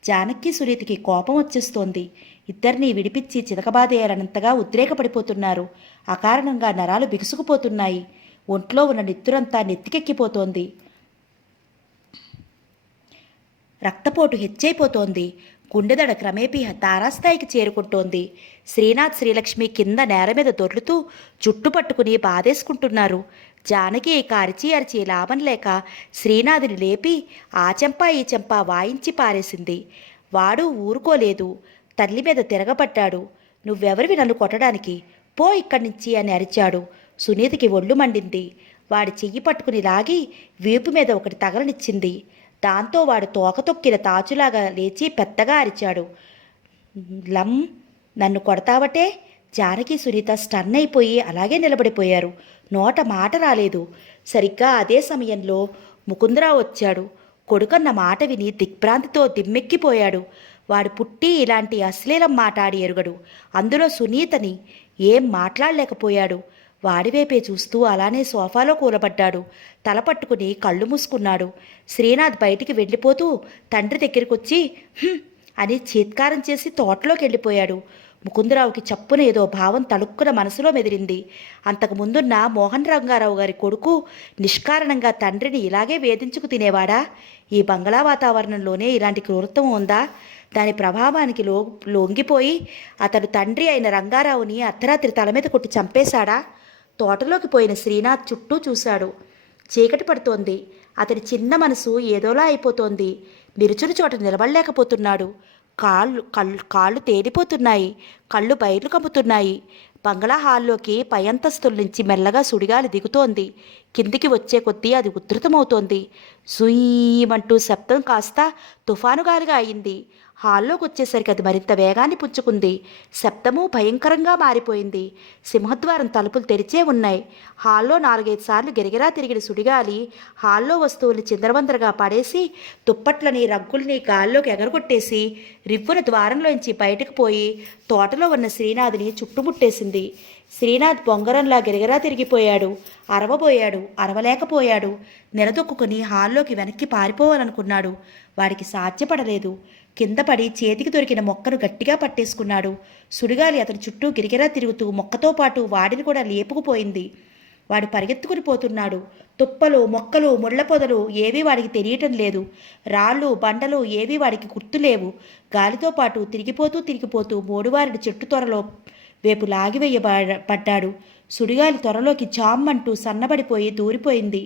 జానకి సునీతకి కోపం వచ్చేస్తోంది. ఇద్దరినీ విడిపించి చితకబాదేయాలనంతగా ఉద్రేకపడిపోతున్నారు. అకారణంగా నరాలు బిగుసుకుపోతున్నాయి. ఒంట్లో ఉన్న నెత్తురంతా నెత్తికెక్కిపోతోంది. రక్తపోటు హెచ్చైపోతోంది. గుండెదడ క్రమేపీ తారాస్థాయికి చేరుకుంటోంది. శ్రీనాథ్ శ్రీలక్ష్మి కింద నేల మీద దొర్లుతూ జుట్టు పట్టుకుని బాధేసుకుంటున్నారు. జానకి అరిచి లాభం లేక శ్రీనాథుని లేపి ఆ చెంప ఈ చెంప వాయించి పారేసింది. వాడు ఊరుకోలేదు. తల్లి మీద తిరగబడ్డాడు. నువ్వెవరివి నన్ను కొట్టడానికి? పో ఇక్కడి నుంచి అని అరిచాడు. సునీతకి ఒళ్ళు మండింది. వాడి చెయ్యి పట్టుకుని లాగి వీపు మీద ఒకటి తగలనిచ్చింది. దాంతో వాడు తోకతొక్కిన తాచులాగా లేచి పెద్దగా అరిచాడు. నన్ను కొడతావటే? జానకి సునీత స్టన్ అయిపోయి అలాగే నిలబడిపోయారు. నోట మాట రాలేదు. సరిగ్గా అదే సమయంలో ముకుందరావు వచ్చాడు. కొడుకన్న మాట విని దిగ్భ్రాంతితో దిమ్మెక్కిపోయాడు. వాడు పుట్టి ఇలాంటి అశ్లీలం మాట్లాడి ఎరుగడు. అందులో సునీతని ఏం మాట్లాడలేకపోయాడు. వాడివైపే చూస్తూ అలానే సోఫాలో కూలబడ్డాడు. తల పట్టుకుని కళ్ళు మూసుకున్నాడు. శ్రీనాథ్ బయటికి వెళ్ళిపోతూ తండ్రి దగ్గరికి వచ్చి అని చీత్కారం చేసి తోటలోకి వెళ్ళిపోయాడు. ముకుందరావుకి చప్పున ఏదో భావం తళుక్కున మనసులో మెదిరింది. అంతకు ముందున్న మోహన్ రంగారావు గారి కొడుకు నిష్కారణంగా తండ్రిని ఇలాగే వేధించుకు తినేవాడా? ఈ బంగళా వాతావరణంలోనే ఇలాంటి క్రూరత్వం ఉందా? దాని ప్రభావానికి లొంగిపోయి అతడు తండ్రి అయిన రంగారావుని అర్ధరాత్రి తల మీద కొట్టి చంపేశాడా? తోటలోకి పోయిన శ్రీనాథ్ చుట్టూ చూశాడు. చీకటి పడుతోంది. అతడి చిన్న మనసు ఏదోలా అయిపోతోంది. నిరుచుని చోట నిలబడలేకపోతున్నాడు. కాళ్ళు తేలిపోతున్నాయి. కళ్ళు బయలు కమ్ముతున్నాయి. బంగళా హాల్లోకి పై అంతస్తుల నుంచి మెల్లగా సుడిగాలి దిగుతోంది. కిందికి వచ్చే కొద్దీ అది ఉధృతమవుతోంది. సుయ్యమంటూ శబ్దం కాస్త తుఫాను గాలిగా అయింది. హాల్లోకి వచ్చేసరికి అది మరింత వేగాన్ని పుంజుకుంది. శబ్దము భయంకరంగా మారిపోయింది. సింహద్వారం తలుపులు తెరిచే ఉన్నాయి. హాల్లో 4-5 సార్లు గిరగిరా తిరిగిన సుడిగాలి హాల్లో వస్తువుల్ని చిందరవందరగా పడేసి దుప్పట్లని రగ్గుల్ని గాల్లోకి ఎగరగొట్టేసి రివ్వున ద్వారంలోంచి బయటకు పోయి తోటలో ఉన్న శ్రీనాథ్ని చుట్టుముట్టేసింది. శ్రీనాథ్ బొంగరంలా గిరగిరా తిరిగిపోయాడు. అరవబోయాడు. అరవలేకపోయాడు. నిలదొక్కుని హాల్లోకి వెనక్కి పారిపోవాలనుకున్నాడు. వాడికి సాధ్యపడలేదు. కింద పడి చేతికి దొరికిన మొక్కను గట్టిగా పట్టేసుకున్నాడు. సుడిగాలి అతని చుట్టూ గిరిగిరా తిరుగుతూ మొక్కతో పాటు వాడిని కూడా లేపుకుపోయింది. వాడు పరిగెత్తుకుని పోతున్నాడు. తుప్పలు, మొక్కలు, ముళ్ళ పొదలు ఏవీ వాడికి తెలియటం లేదు. రాళ్ళు, బండలు ఏవీ వాడికి గుర్తులేవు. గాలితో పాటు తిరిగిపోతూ మోడువారిడి చెట్టు త్వరలో వేపు లాగివేయబడ్డాడు. సుడిగాలి త్వరలోకి జామ్మంటూ సన్నబడిపోయి దూరిపోయింది.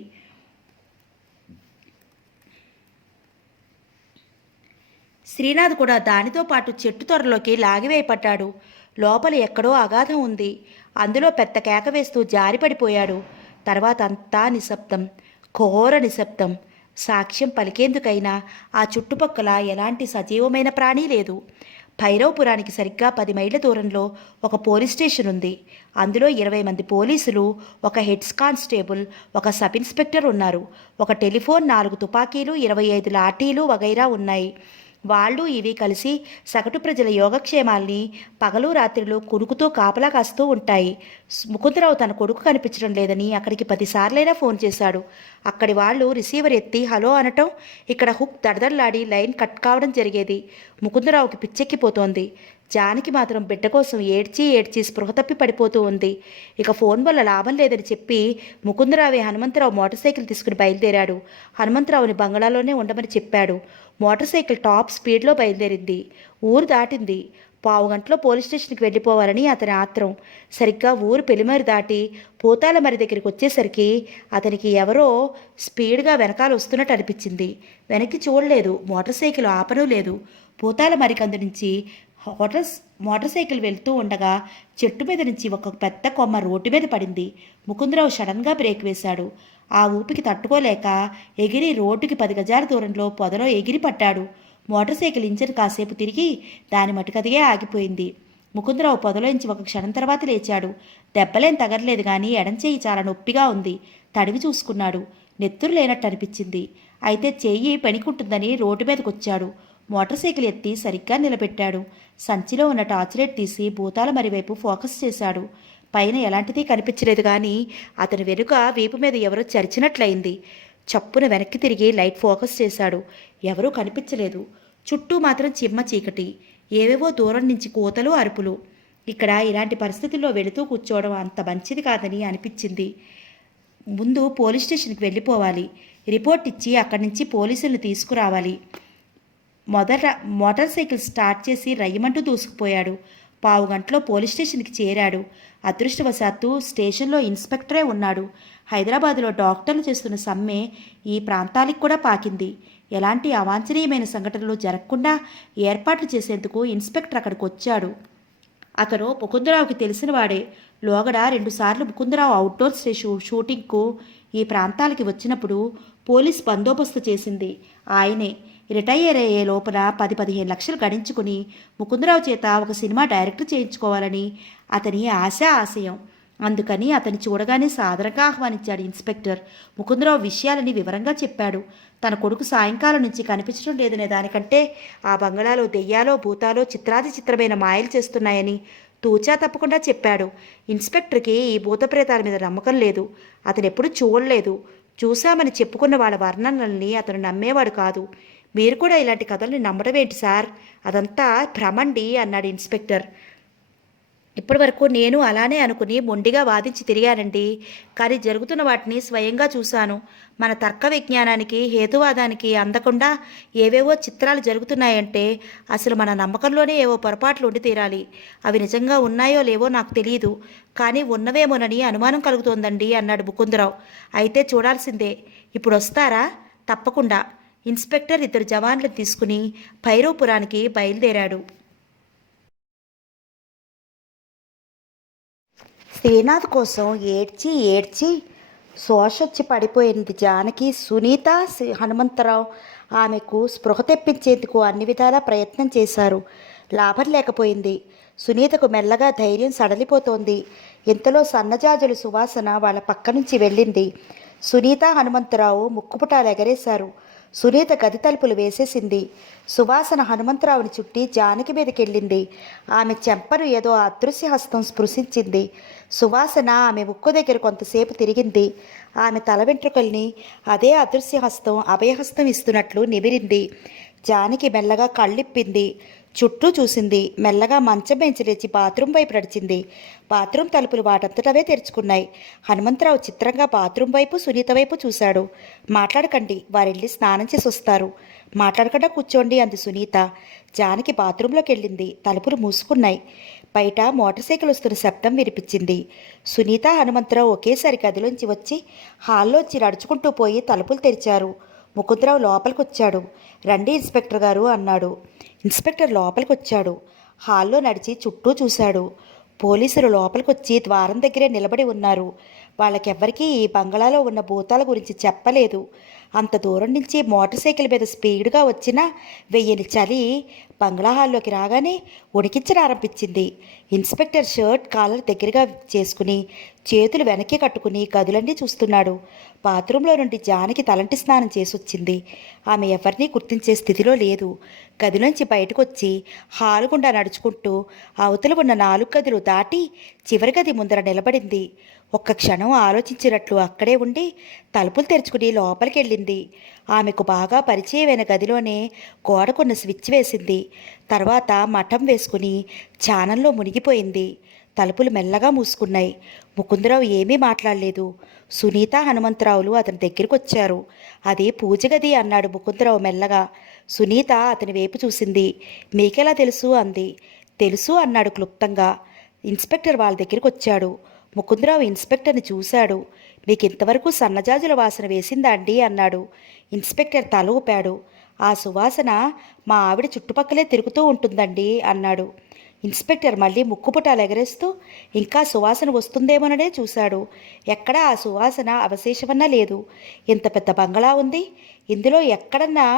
శ్రీనాథ్ కూడా దానితో పాటు చెట్టు త్వరలోకి లాగివేయపడ్డాడు. లోపల ఎక్కడో అగాధం ఉంది. అందులో పెద్ద కేక వేస్తూ జారిపడిపోయాడు. తర్వాత అంతా నిశ్శబ్దం, ఘోర నిశ్శబ్దం. సాక్ష్యం పలికేందుకైనా ఆ చుట్టుపక్కల ఎలాంటి సజీవమైన ప్రాణి లేదు. భైరవపురానికి సరిగ్గా 10 మైళ్ళ దూరంలో ఒక పోలీస్ స్టేషన్ ఉంది. అందులో 20 మంది పోలీసులు, ఒక హెడ్ కానిస్టేబుల్, ఒక సబ్ ఇన్స్పెక్టర్ ఉన్నారు. ఒక టెలిఫోన్, 4 తుపాకీలు, 25 లాఠీలు వగైరా ఉన్నాయి. వాళ్ళు ఇవి కలిసి సగటు ప్రజల యోగక్షేమాల్ని పగలు రాత్రిలో కొడుకుతో కాపలా కాస్తూ ఉంటాయి. ముకుందరావు తన కొడుకు కనిపించడం లేదని అక్కడికి 10 సార్లైనా ఫోన్ చేశాడు. అక్కడి వాళ్ళు రిసీవర్ ఎత్తి హలో అనటం, ఇక్కడ హుక్ దడదల్లాడి లైన్ కట్ కావడం జరిగేది. ముకుందరావుకి పిచ్చెక్కిపోతోంది. జానకి మాత్రం బిడ్డ కోసం ఏడ్చి స్పృహ తప్పి పడిపోతూ ఉంది. ఇక ఫోన్ వల్ల లాభం లేదని చెప్పి ముకుందరావే హనుమంతరావు మోటార్ సైకిల్ తీసుకుని బయలుదేరాడు. హనుమంతరావుని బంగళాలోనే ఉండమని చెప్పాడు. మోటార్ సైకిల్ టాప్ స్పీడ్లో బయలుదేరింది. ఊరు దాటింది. 15 గంటలో పోలీస్ స్టేషన్కి వెళ్ళిపోవాలని అతని ఆత్రం. సరిగ్గా ఊరు పెలిమరి దాటి పోతాలమరి దగ్గరికి వచ్చేసరికి అతనికి ఎవరో స్పీడ్గా వెనకాల వస్తున్నట్టు అనిపించింది. వెనక్కి చూడలేదు. మోటార్ సైకిల్ ఆపనూ లేదు. పోతాలమరి కందు నుంచి మోటార్ సైకిల్ వెళ్తూ ఉండగా చెట్టు మీద నుంచి ఒక పెద్ద కొమ్మ రోడ్డు మీద పడింది. ముకుందరావు సడన్గా బ్రేక్ వేశాడు. ఆ ఊపికి తట్టుకోలేక ఎగిరి రోడ్డుకి 10 గజాల దూరంలో పొదలో ఎగిరి పడ్డాడు. మోటార్ సైకిల్ ఇంజన్ కాసేపు తిరిగి దాని మటుకదిగే ఆగిపోయింది. ముకుందరావు పొదలోంచి ఒక క్షణం తర్వాత లేచాడు. దెబ్బలేం తగరలేదు కానీ ఎడంచేయి చాలా నొప్పిగా ఉంది. తడివి చూసుకున్నాడు. నెత్తురు లేనట్టు అనిపించింది. అయితే చెయ్యి పనికుంటుందని రోడ్డు మీదకి వచ్చాడు. మోటార్ సైకిల్ ఎత్తి సరిగ్గా నిలబెట్టాడు. సంచిలో ఉన్న టార్చ్ లైట్ తీసి భూతాలమరి వైపు ఫోకస్ చేశాడు. పైన ఎలాంటిది కనిపించలేదు కానీ అతని వెనుక వీపు మీద ఎవరో చరిచినట్లయింది. చప్పున వెనక్కి తిరిగి లైట్ ఫోకస్ చేశాడు. ఎవరూ కనిపించలేదు. చుట్టూ మాత్రం చిమ్మ చీకటి. ఏవేవో దూరం నుంచి కోతలు, అరుపులు. ఇక్కడ ఇలాంటి పరిస్థితుల్లో వెళుతూ కూర్చోవడం అంత మంచిది కాదని అనిపించింది. ముందు పోలీస్ స్టేషన్కి వెళ్ళిపోవాలి. రిపోర్ట్ ఇచ్చి అక్కడి నుంచి పోలీసులను తీసుకురావాలి. మోటార్ సైకిల్ స్టార్ట్ చేసి రయ్యమంటూ దూసుకుపోయాడు. 15 గంటలో పోలీస్ స్టేషన్కి చేరాడు. అదృష్టవశాత్తు స్టేషన్లో ఇన్స్పెక్టరే ఉన్నాడు. హైదరాబాదులో డాక్టర్లు చేస్తున్న సమ్మె ఈ ప్రాంతానికి కూడా పాకింది. ఎలాంటి అవాంఛనీయమైన సంఘటనలు జరగకుండా ఏర్పాట్లు చేసేందుకు ఇన్స్పెక్టర్ అక్కడికి వచ్చాడు. అతను ముకుందరావుకి తెలిసినవాడే. లోగడ 2 సార్లు ముకుందరావు అవుట్డోర్ షూటింగ్కు ఈ ప్రాంతాలకి వచ్చినప్పుడు పోలీస్ బందోబస్తు చేసింది ఆయనే. రిటైర్ అయ్యే లోపల 10-15 లక్షలు గడించుకుని ముకుందరావు చేత ఒక సినిమా డైరెక్ట్ చేయించుకోవాలని అతని ఆశయం. అందుకని అతన్ని చూడగానే సాదరంగా ఆహ్వానించాడు ఇన్స్పెక్టర్. ముకుందరావు విషయాలని వివరంగా చెప్పాడు. తన కొడుకు సాయంకాలం నుంచి కనిపించడం లేదనే దానికంటే ఆ బంగళాలో దెయ్యాలో, భూతాలో చిత్రమైన మాయలు చేస్తున్నాయని తూచా తప్పకుండా చెప్పాడు. ఇన్స్పెక్టర్కి ఈ భూతప్రేతాల మీద నమ్మకం లేదు. అతను ఎప్పుడు చూడలేదు. చూశామని చెప్పుకున్న వాళ్ళ వర్ణనల్ని అతను నమ్మేవాడు కాదు. మీరు కూడా ఇలాంటి కథల్ని నమ్మడం ఏంటి సార్? అదంతా భ్రమండి అన్నాడు ఇన్స్పెక్టర్. ఇప్పటి వరకు నేను అలానే అనుకుని మొండిగా వాదించి తిరిగానండి. కానీ జరుగుతున్న వాటిని స్వయంగా చూశాను. మన తర్క విజ్ఞానానికి, హేతువాదానికి అందకుండా ఏవేవో చిత్రాలు జరుగుతున్నాయంటే అసలు మన నమ్మకంలోనే ఏవో పొరపాట్లు ఉండి తీరాలి. అవి నిజంగా ఉన్నాయో లేవో నాకు తెలియదు. కానీ ఉన్నవేమోనని అనుమానం కలుగుతోందండి అన్నాడు ముకుందరావు. అయితే చూడాల్సిందే. ఇప్పుడు వస్తారా? తప్పకుండా. ఇన్స్పెక్టర్ ఇద్దరు జవాన్లను తీసుకుని భైరవపురానికి బయలుదేరాడు. శ్రీనాథ్ కోసం ఏడ్చి ఏడ్చి శోషొచ్చి పడిపోయింది జానకి. సునీత, హనుమంతరావు ఆమెకు స్పృహ తెప్పించేందుకు అన్ని విధాలా ప్రయత్నం చేశారు. లాభం లేకపోయింది. సునీతకు మెల్లగా ధైర్యం సడలిపోతోంది. ఇంతలో సన్నజాజుల సువాసన వాళ్ళ పక్క నుంచి వెళ్ళింది. సునీత, హనుమంతరావు ముక్కుపుటాలు ఎగరేశారు. సునీత గది తలుపులు వేసేసింది. సువాసన హనుమంతరావుని చుట్టి జానకి మీదకెళ్ళింది. ఆమె చెంపను ఏదో అదృశ్య హస్తం స్పృశించింది. సువాసన ఆమె ముక్కు దగ్గర కొంతసేపు తిరిగింది. ఆమె తల వెంట్రుకల్ని అదే అదృశ్య హస్తం అభయహస్తం ఇస్తున్నట్లు నిమిరింది. జానకి మెల్లగా కళ్ళిప్పింది. చుట్టూ చూసింది. మెల్లగా మంచం బెంచి లేచి బాత్రూం వైపు నడిచింది. బాత్రూం తలుపులు వాటంతటవే తెరుచుకున్నాయి. హనుమంతరావు చిత్రంగా బాత్రూం వైపు, సునీత వైపు చూశాడు. మాట్లాడకండి, వారెళ్ళి స్నానం చేసి వస్తారు. మాట్లాడకుండా కూర్చోండి అంది సునీత. జానకి బాత్రూంలోకి వెళ్ళింది. తలుపులు మూసుకున్నాయి. బయట మోటార్ సైకిల్ వస్తున్న శబ్దం వినిపించింది. సునీత, హనుమంతరావు ఒకేసారి గదిలోంచి వచ్చి హాల్లోంచి నడుచుకుంటూ పోయి తలుపులు తెరిచారు. ముకుందరావు లోపలికి వచ్చాడు. రండి ఇన్స్పెక్టర్ గారు అన్నాడు. ఇన్స్పెక్టర్ లోపలికి వచ్చాడు. హాల్లో నడిచి చుట్టూ చూశాడు. పోలీసులు లోపలికొచ్చి ద్వారం దగ్గరే నిలబడి ఉన్నారు. వాళ్ళకెవ్వరికీ ఈ బంగళాలో ఉన్న భూతాల గురించి చెప్పలేదు. అంత దూరం నుంచి మోటార్ సైకిల్ మీద స్పీడ్గా వచ్చిన వెయ్యని చలి బంగ్లా హాల్లోకి రాగానే ఉడికించడారంభించింది. ఇన్స్పెక్టర్ షర్ట్ కాలర్ దగ్గరగా చేసుకుని చేతులు వెనక్కి కట్టుకుని గదులన్నీ చూస్తున్నాడు. బాత్రూంలో నుండి జానకి తలంటి స్నానం చేసొచ్చింది. ఆమె ఎవరినీ గుర్తించే స్థితిలో లేదు. గదిలోంచి బయటకొచ్చి హాలు గుండా నడుచుకుంటూ అవతల ఉన్న 4 గదులు దాటి చివరి గది ముందర నిలబడింది. ఒక్క క్షణం ఆలోచించినట్లు అక్కడే ఉండి తలుపులు తెరుచుకుని లోపలికెళ్ళింది. ఆమెకు బాగా పరిచయమైన గదిలోనే గోడకున్న స్విచ్ వేసింది. తర్వాత మఠం వేసుకుని ఛానల్లో మునిగిపోయింది. తలుపులు మెల్లగా మూసుకున్నాయి. ముకుందరావు ఏమీ మాట్లాడలేదు. సునీత, హనుమంతరావులు అతని దగ్గరికి వచ్చారు. అది పూజ గది అన్నాడు ముకుందరావు మెల్లగా. సునీత అతని వైపు చూసింది. మీకెలా తెలుసు అంది. తెలుసు అన్నాడు క్లుప్తంగా. ఇన్స్పెక్టర్ వాళ్ళ దగ్గరికి వచ్చాడు. ముకుందరావు ఇన్స్పెక్టర్ని చూశాడు. మీకు ఇంతవరకు సన్నజాజుల వాసన వేసిందా అండి అన్నాడు. ఇన్స్పెక్టర్ తల ఊపాడు. ఆ సువాసన మా ఆవిడ చుట్టుపక్కలే తిరుగుతూ ఉంటుందండి అన్నాడు. ఇన్స్పెక్టర్ మళ్ళీ ముక్కుపుటాలు ఎగరేస్తూ ఇంకా సువాసన వస్తుందేమోననే చూశాడు. ఎక్కడా ఆ సువాసన అవశేషమన్నా లేదు. ఇంత పెద్ద బంగళా ఉంది. ఇందులో ఎక్కడన్నా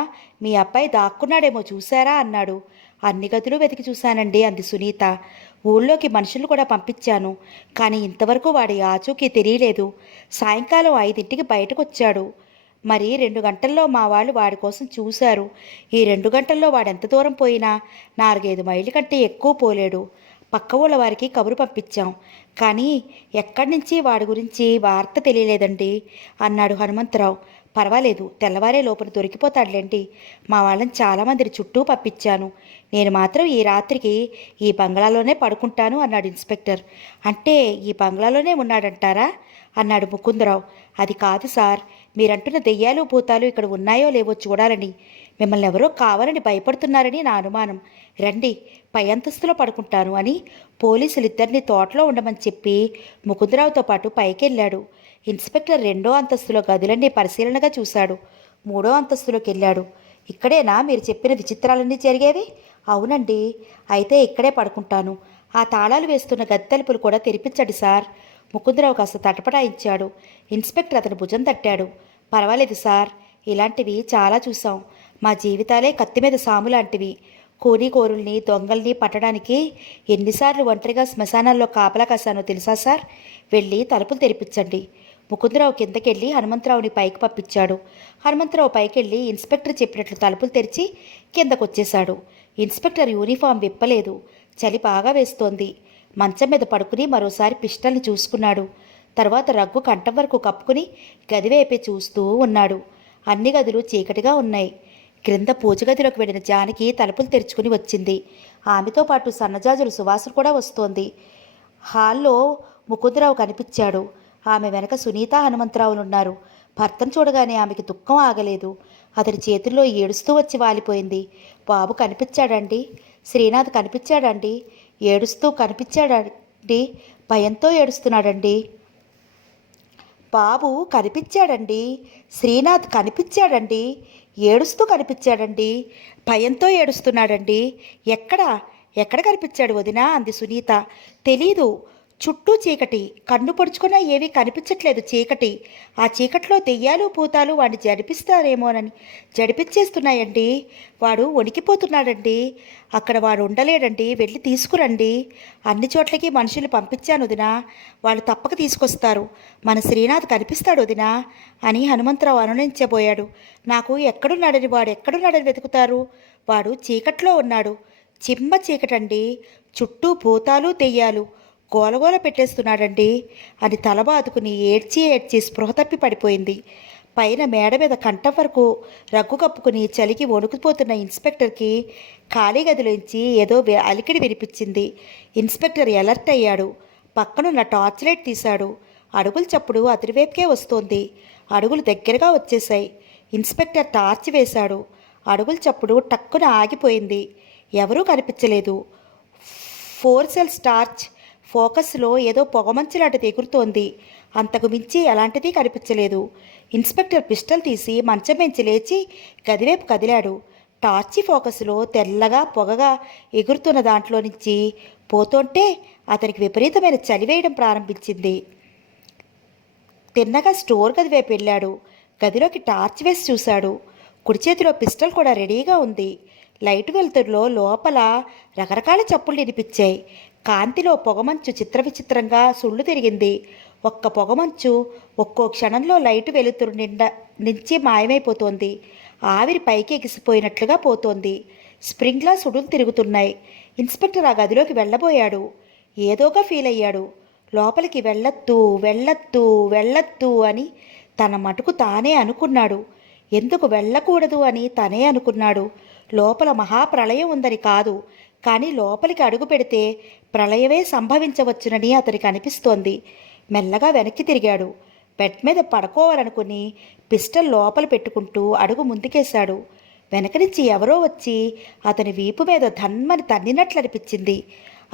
మీ అబ్బాయి దాక్కున్నాడేమో చూశారా అన్నాడు. అన్ని గదులు వెతికి చూశానండి అంది సునీత. ఊళ్ళోకి మనుషులు కూడా పంపించాను. కానీ ఇంతవరకు వాడి ఆచూకీ తెలియలేదు. సాయంకాలం 5ంటికి బయటకు వచ్చాడు. మరి 2 గంటల్లో మా వాళ్ళు వాడి కోసం చూశారు. ఈ 2 గంటల్లో వాడెంత దూరం పోయినా 4-5 మైళ్ళ కంటే ఎక్కువ పోలేడు. పక్క ఊళ్ళ వారికి కబురు పంపించాం. కానీ ఎక్కడి నుంచి వాడి గురించి వార్త తెలియలేదండి అన్నాడు హనుమంతరావు. పర్వాలేదు, తెల్లవారే లోపల దొరికిపోతాడులేండి. మా వాళ్ళని చాలామందిని చుట్టూ పంపించాను. నేను మాత్రం ఈ రాత్రికి ఈ బంగ్లాలోనే పడుకుంటాను అన్నాడు ఇన్స్పెక్టర్. అంటే ఈ బంగ్లాలోనే ఉన్నాడంటారా అన్నాడు ముకుందరావు. అది కాదు సార్, మీరంటున్న దెయ్యాలు భూతాలు ఇక్కడ ఉన్నాయో లేవో చూడాలని. మిమ్మల్ని ఎవరో కావాలని భయపడుతున్నారని నా అనుమానం. రండి, పై అంతస్తులో పడుకుంటాను అని పోలీసులిద్దరిని తోటలో ఉండమని చెప్పి ముకుందరావుతో పాటు పైకెళ్ళాడు. ఇన్స్పెక్టర్ 2వ అంతస్తులో గదులన్నీ పరిశీలనగా చూశాడు. 3వ అంతస్తులోకి వెళ్ళాడు. ఇక్కడేనా మీరు చెప్పిన విచిత్రాలన్నీ జరిగేవి? అవునండి. అయితే ఇక్కడే పడుకుంటాను. ఆ తాళాలు వేస్తున్న గది తలుపులు కూడా తెరిపించండి సార్. ముకుందరావు కాస్త తటపటాయించాడు. ఇన్స్పెక్టర్ అతని భుజం తట్టాడు. పర్వాలేదు సార్, ఇలాంటివి చాలా చూసాం. మా జీవితాలే కత్తి మీద సాము లాంటివి. కూనీకోరుల్ని, దొంగల్ని పట్టడానికి ఎన్నిసార్లు ఒంటరిగా శ్మశానాల్లో కాపలా కాశానో తెలుసా సార్? వెళ్ళి తలుపులు తెరిపించండి. ముకుందరావు కిందకెళ్ళి హనుమంతరావుని పైకి పంపించాడు. హనుమంతరావు పైకెళ్ళి ఇన్స్పెక్టర్ చెప్పినట్లు తలుపులు తెరిచి కిందకొచ్చేశాడు. Inspector uniform విప్పలేదు. చలి బాగా వేస్తోంది. మంచం మీద పడుకుని మరోసారి పిస్టల్ని చూసుకున్నాడు. తర్వాత రగ్గు కంఠం వరకు కప్పుకుని గదివైపే చూస్తూ ఉన్నాడు. అన్ని గదులు చీకటిగా ఉన్నాయి. క్రింద పూజగదిలోకి వెళ్ళిన జానకి తలుపులు తెరుచుకుని వచ్చింది. ఆమెతో పాటు సన్నజాజుల సువాసన కూడా వస్తోంది. హాల్లో ముకుందరావు కనిపించాడు. ఆమె వెనక సునీత, హనుమంతరావులున్నారు. భర్తను చూడగానే ఆమెకి దుఃఖం ఆగలేదు. అతడి చేతుల్లో ఏడుస్తూ వచ్చి వాలిపోయింది. బాబు కనిపించాడండి, శ్రీనాథ్ కనిపించాడండి, ఏడుస్తూ కనిపించాడండి, భయంతో ఏడుస్తున్నాడండి. బాబు కనిపించాడండి, శ్రీనాథ్ కనిపించాడండి, ఏడుస్తూ కనిపించాడండి, భయంతో ఏడుస్తున్నాడండి. ఎక్కడ ఎక్కడ కనిపించాడు వదినా అంది సునీత. తెలీదు, చుట్టూ చీకటి, కన్ను పొడుచుకున్నా ఏమీ కనిపించట్లేదు, చీకటి. ఆ చీకట్లో దెయ్యాలు భూతాలు వాడిని జడిపిస్తారేమోనని జడిపించేస్తున్నాయండి. వాడు వణికిపోతున్నాడండి. అక్కడ వాడు ఉండలేడండి, వెళ్ళి తీసుకురండి. అన్ని చోట్లకి మనుషులు పంపించాను వదినా, వాళ్ళు తప్పక తీసుకొస్తారు. మన శ్రీనాథ్ కనిపిస్తాడు వదినా అని హనుమంతరావు అనునించబోయాడు. నాకు ఎక్కడున్నాడని, వాడు ఎక్కడున్నాడని వెతుకుతారు? వాడు చీకట్లో ఉన్నాడు, చిమ్మ చీకటండి, చుట్టూ భూతాలు దెయ్యాలు గోలగోల పెట్టేస్తున్నాడండి అని తలబాదుకుని ఏడ్చి ఏడ్చి స్పృహ తప్పి పడిపోయింది. పైన మేడ మీద కంఠం వరకు రగ్గు కప్పుకుని చలికి వణుకుపోతున్న ఇన్స్పెక్టర్కి ఖాళీ గదిలోంచి ఏదో అలికిడి వినిపించింది. ఇన్స్పెక్టర్ అలర్ట్ అయ్యాడు. పక్కనున్న టార్చ్ లైట్ తీశాడు. అడుగుల చప్పుడు అతడివైపుకే వస్తోంది. అడుగులు దగ్గరగా వచ్చేశాయి. ఇన్స్పెక్టర్ టార్చ్ వేశాడు. అడుగుల చప్పుడు టక్కున ఆగిపోయింది. ఎవరూ కనిపించలేదు. 4 సెల్స్ టార్చ్ ఫోకస్లో ఏదో పొగమంచులాంటిది ఎగురుతోంది. అంతకు మించి ఎలాంటిది కనిపించలేదు. ఇన్స్పెక్టర్ పిస్టల్ తీసి మంచం మించి లేచి గదివైపు కదిలాడు. టార్చి ఫోకస్లో తెల్లగా పొగగా ఎగురుతున్న దాంట్లో నుంచి పోతుంటే అతనికి విపరీతమైన చలి వేయడం ప్రారంభించింది. తిన్నగా స్టోర్ గది వైపు వెళ్ళాడు. గదిలోకి టార్చ్ వేసి చూశాడు. కుడి చేతిలో పిస్టల్ కూడా రెడీగా ఉంది. లైటు వెలుతురులో లోపల రకరకాల చప్పుళ్ళు వినిపించాయి. కాంతిలో పొగమంచు చిత్ర విచిత్రంగా సుళ్ళు తిరిగింది. ఒక్క పొగమంచు ఒక్కో క్షణంలో లైటు వెలుతురు నుంచి మాయమైపోతోంది. ఆవిరి పైకి ఎగిసిపోయినట్లుగా పోతోంది. స్ప్రింగ్లా సుడులు తిరుగుతున్నాయి. ఇన్స్పెక్టర్ ఆ గదిలోకి వెళ్ళబోయాడు. ఏదోగా ఫీల్ అయ్యాడు. లోపలికి వెళ్ళొద్దు వెళ్ళొద్దు వెళ్ళొద్దు అని తన మటుకు తానే అనుకున్నాడు. ఎందుకు వెళ్ళకూడదు అని తనే అనుకున్నాడు. లోపల మహాప్రళయం ఉందని కాదు, కానీ లోపలికి అడుగు పెడితే ప్రళయమే సంభవించవచ్చునని అతనికి అనిపిస్తోంది. మెల్లగా వెనక్కి తిరిగాడు. బెడ్ మీద పడుకోవాలనుకుని పిస్టల్ లోపల పెట్టుకుంటూ అడుగు ముందుకేశాడు. వెనక నుంచి ఎవరో వచ్చి అతని వీపు మీద ధన్మని తన్నినట్లు అనిపించింది.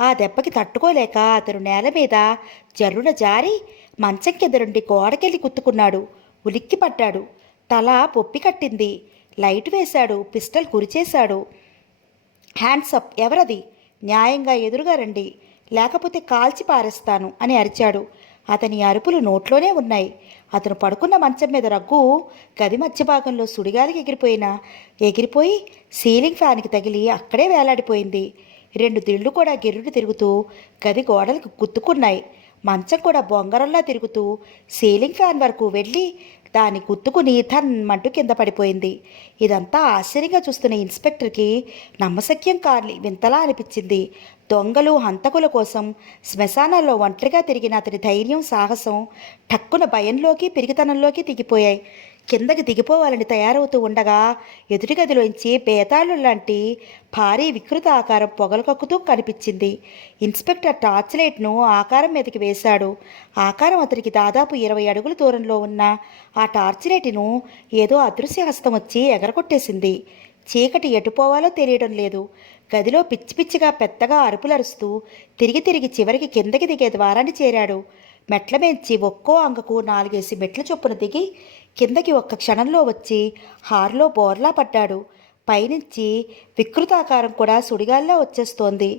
ఆ దెబ్బకి తట్టుకోలేక అతను నేల మీద జర్రున జారి మంచం కింద నుండి గోడకెళ్ళి కుత్తుకున్నాడు. ఉలిక్కి పడ్డాడు. తల పొప్పి కట్టింది. లైట్ వేశాడు. పిస్టల్ గురిచేశాడు. హ్యాండ్స్ అప్, ఎవరది? న్యాయంగా ఎదురుగా రండి, లేకపోతే కాల్చి పారేస్తాను అని అరిచాడు. అతని అరుపులు నోట్లోనే ఉన్నాయి. అతను పడుకున్న మంచం మీద రగ్గు గది మధ్య భాగంలో సుడిగాలికి ఎగిరిపోయి సీలింగ్ ఫ్యాన్కి తగిలి అక్కడే వేలాడిపోయింది. 2 దిళ్ళు కూడా గిర్రుడు తిరుగుతూ గది గోడలకు గుద్దుకున్నాయి. మంచం కూడా బొంగరంలా తిరుగుతూ సీలింగ్ ఫ్యాన్ వరకు వెళ్ళి దాన్ని గుద్దుకుని ధన్మంటూ కింద పడిపోయింది. ఇదంతా ఆశ్చర్యంగా చూస్తున్న ఇన్స్పెక్టర్కి నమ్మశక్యం కాని వింతలా అనిపించింది. దొంగలు హంతకుల కోసం శ్మశానాల్లో ఒంటరిగా తిరిగిన అతని ధైర్యం, సాహసం టక్కున భయంలోకి పిరిగితనంలోకి దిగిపోయాయి. కిందకి దిగిపోవాలని తయారవుతూ ఉండగా ఎదుటి గదిలోంచి బేతాళు లాంటి భారీ వికృత ఆకారం పొగలు కక్కుతూ కనిపించింది. ఇన్స్పెక్టర్ టార్చ్ లైట్ను ఆకారం మీదకి వేశాడు. ఆకారం అతనికి దాదాపు 20 అడుగుల దూరంలో ఉన్న ఆ టార్చ్ లైట్ను ఏదో అదృశ్య హస్తం వచ్చి ఎగరగొట్టేసింది. చీకటి ఎటుపోవాలో తెలియడం లేదు. గదిలో పిచ్చి పిచ్చిగా పెద్దగా అరుపులరుస్తూ తిరిగి చివరికి కిందకి దిగే ద్వారాన్ని చేరాడు. మెట్ల మేంచి ఒక్కో అంగకు 4 మెట్ల చొప్పున దిగి కిందకి ఒక్క క్షణంలో వచ్చి హార్లో బోర్లా పడ్డాడు. పైనుంచి వికృతాకారం కూడా సుడిగాల్లో వచ్చేస్తోంది.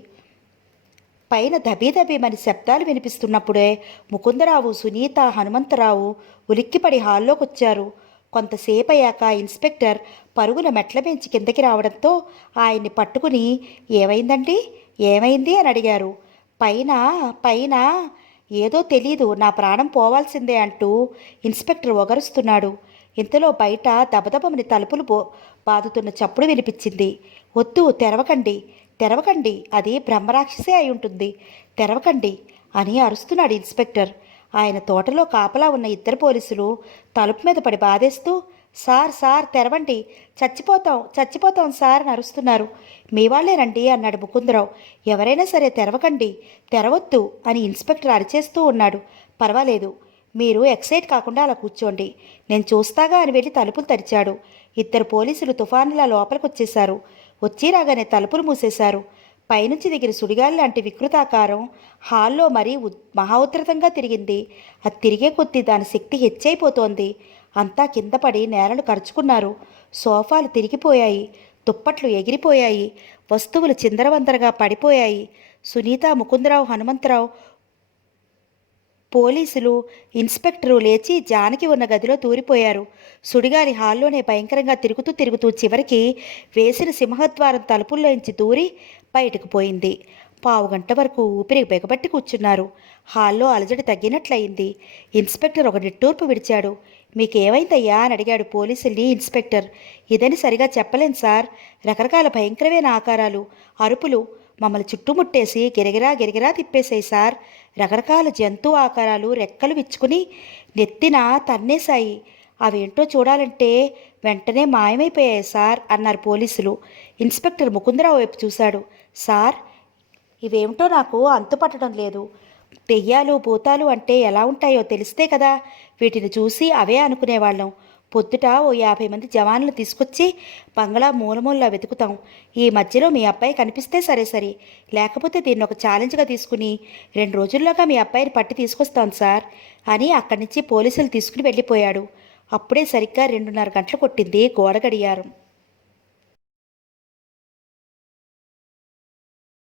పైన దబీదబీమని శబ్దాలు వినిపిస్తున్నప్పుడే ముకుందరావు, సునీత, హనుమంతరావు ఉలిక్కిపడి హాల్లోకి వచ్చారు. కొంతసేపు అయ్యాక ఇన్స్పెక్టర్ పరుగున మెట్ల పెంచి కిందకి రావడంతో ఆయన్ని పట్టుకుని ఏమైందండి, ఏమైంది అని అడిగారు. పైన పైన ఏదో తెలీదు, నా ప్రాణం పోవాల్సిందే అంటూ ఇన్స్పెక్టర్ ఒగరుస్తున్నాడు. ఇంతలో బయట దబదబమని తలుపులు బాదుతున్న చప్పుడు వినిపించింది. వద్దు, తెరవకండి తెరవకండి, అది బ్రహ్మరాక్షసే అయి ఉంటుంది, తెరవకండి అని అరుస్తున్నాడు ఇన్స్పెక్టర్. ఆయన తోటలో కాపలా ఉన్న 2 పోలీసులు తలుపు మీద పడి బాధేస్తూ సార్ సార్ తెరవండి, చచ్చిపోతాం చచ్చిపోతాం సార్ అని అరుస్తున్నారు. మీ వాళ్ళేనండి అన్నాడు ముకుందరావు. ఎవరైనా సరే తెరవకండి, తెరవద్దు అని ఇన్స్పెక్టర్ అరిచేస్తూ ఉన్నాడు. పర్వాలేదు, మీరు ఎక్సైట్ కాకుండా అలా కూర్చోండి, నేను చూస్తాగా అని వెళ్ళి తలుపులు తెరిచాడు. ఇద్దరు పోలీసులు తుఫానులా లోపలికి వచ్చేశారు. వచ్చి రాగానే తలుపులు మూసేశారు. పైనుంచి దిగిన సుడిగాలి లాంటి వికృతాకారం హాల్లో మరీ మహా ఉధృతంగా తిరిగింది. అది తిరిగే కొద్దీ దాని శక్తి హెచ్చైపోతోంది. అంతా కింద పడి నేలను కరుచుకున్నారు. సోఫాలు తిరిగిపోయాయి, దుప్పట్లు ఎగిరిపోయాయి, వస్తువులు చిందరవందరగా పడిపోయాయి. సునీత, ముకుందరావు, హనుమంతరావు, పోలీసులు, ఇన్స్పెక్టరు లేచి జానకి ఉన్న గదిలో దూరిపోయారు. సుడిగాలి హాల్లోనే భయంకరంగా తిరుగుతూ తిరుగుతూ చివరికి వేసిన సింహద్వారం తలుపుల్లోంచి దూరి బయటకు పోయింది. పావుగంట వరకు ఊపిరి బిగబట్టి కూర్చున్నారు. హాల్లో అలజడి తగ్గినట్లయింది. ఇన్స్పెక్టర్ ఒక నిట్టూర్పు విడిచాడు. మీకేమైందయ్యా అని అడిగాడు పోలీసుల్ని ఇన్స్పెక్టర్. ఇదని సరిగా చెప్పలేను సార్, రకరకాల భయంకరమైన ఆకారాలు, అరుపులు మమ్మల్ని చుట్టుముట్టేసి గిరగిరా గిరగిరా తిప్పేశాయి సార్. రకరకాల జంతు ఆకారాలు రెక్కలు విచ్చుకుని నెత్తిన తన్నేశాయి. అవేంటో చూడాలంటే వెంటనే మాయమైపోయాయి సార్ అన్నారు పోలీసులు. ఇన్స్పెక్టర్ ముకుందరావు వైపు చూశాడు. సార్, ఇవేమిటో నాకు అంతుపట్టడం లేదు. దెయ్యాలు భూతాలు అంటే ఎలా ఉంటాయో తెలిస్తే కదా వీటిని చూసి అవే అనుకునేవాళ్ళం. పొద్దుట ఓ 50 మంది జవాన్లు తీసుకొచ్చి బంగ్లా మూలమూలలా వెతుకుతాం. ఈ మధ్యలో మీ అబ్బాయి కనిపిస్తే సరే సరే, లేకపోతే దీన్ని ఒక ఛాలెంజ్గా తీసుకుని 2 రోజుల్లోగా మీ అబ్బాయిని పట్టి తీసుకొస్తాం సార్ అని అక్కడి నుంచి పోలీసులు తీసుకుని వెళ్ళిపోయాడు. అప్పుడే సరిగ్గా 2:30 గంటలు కొట్టింది గోడ గడియారం.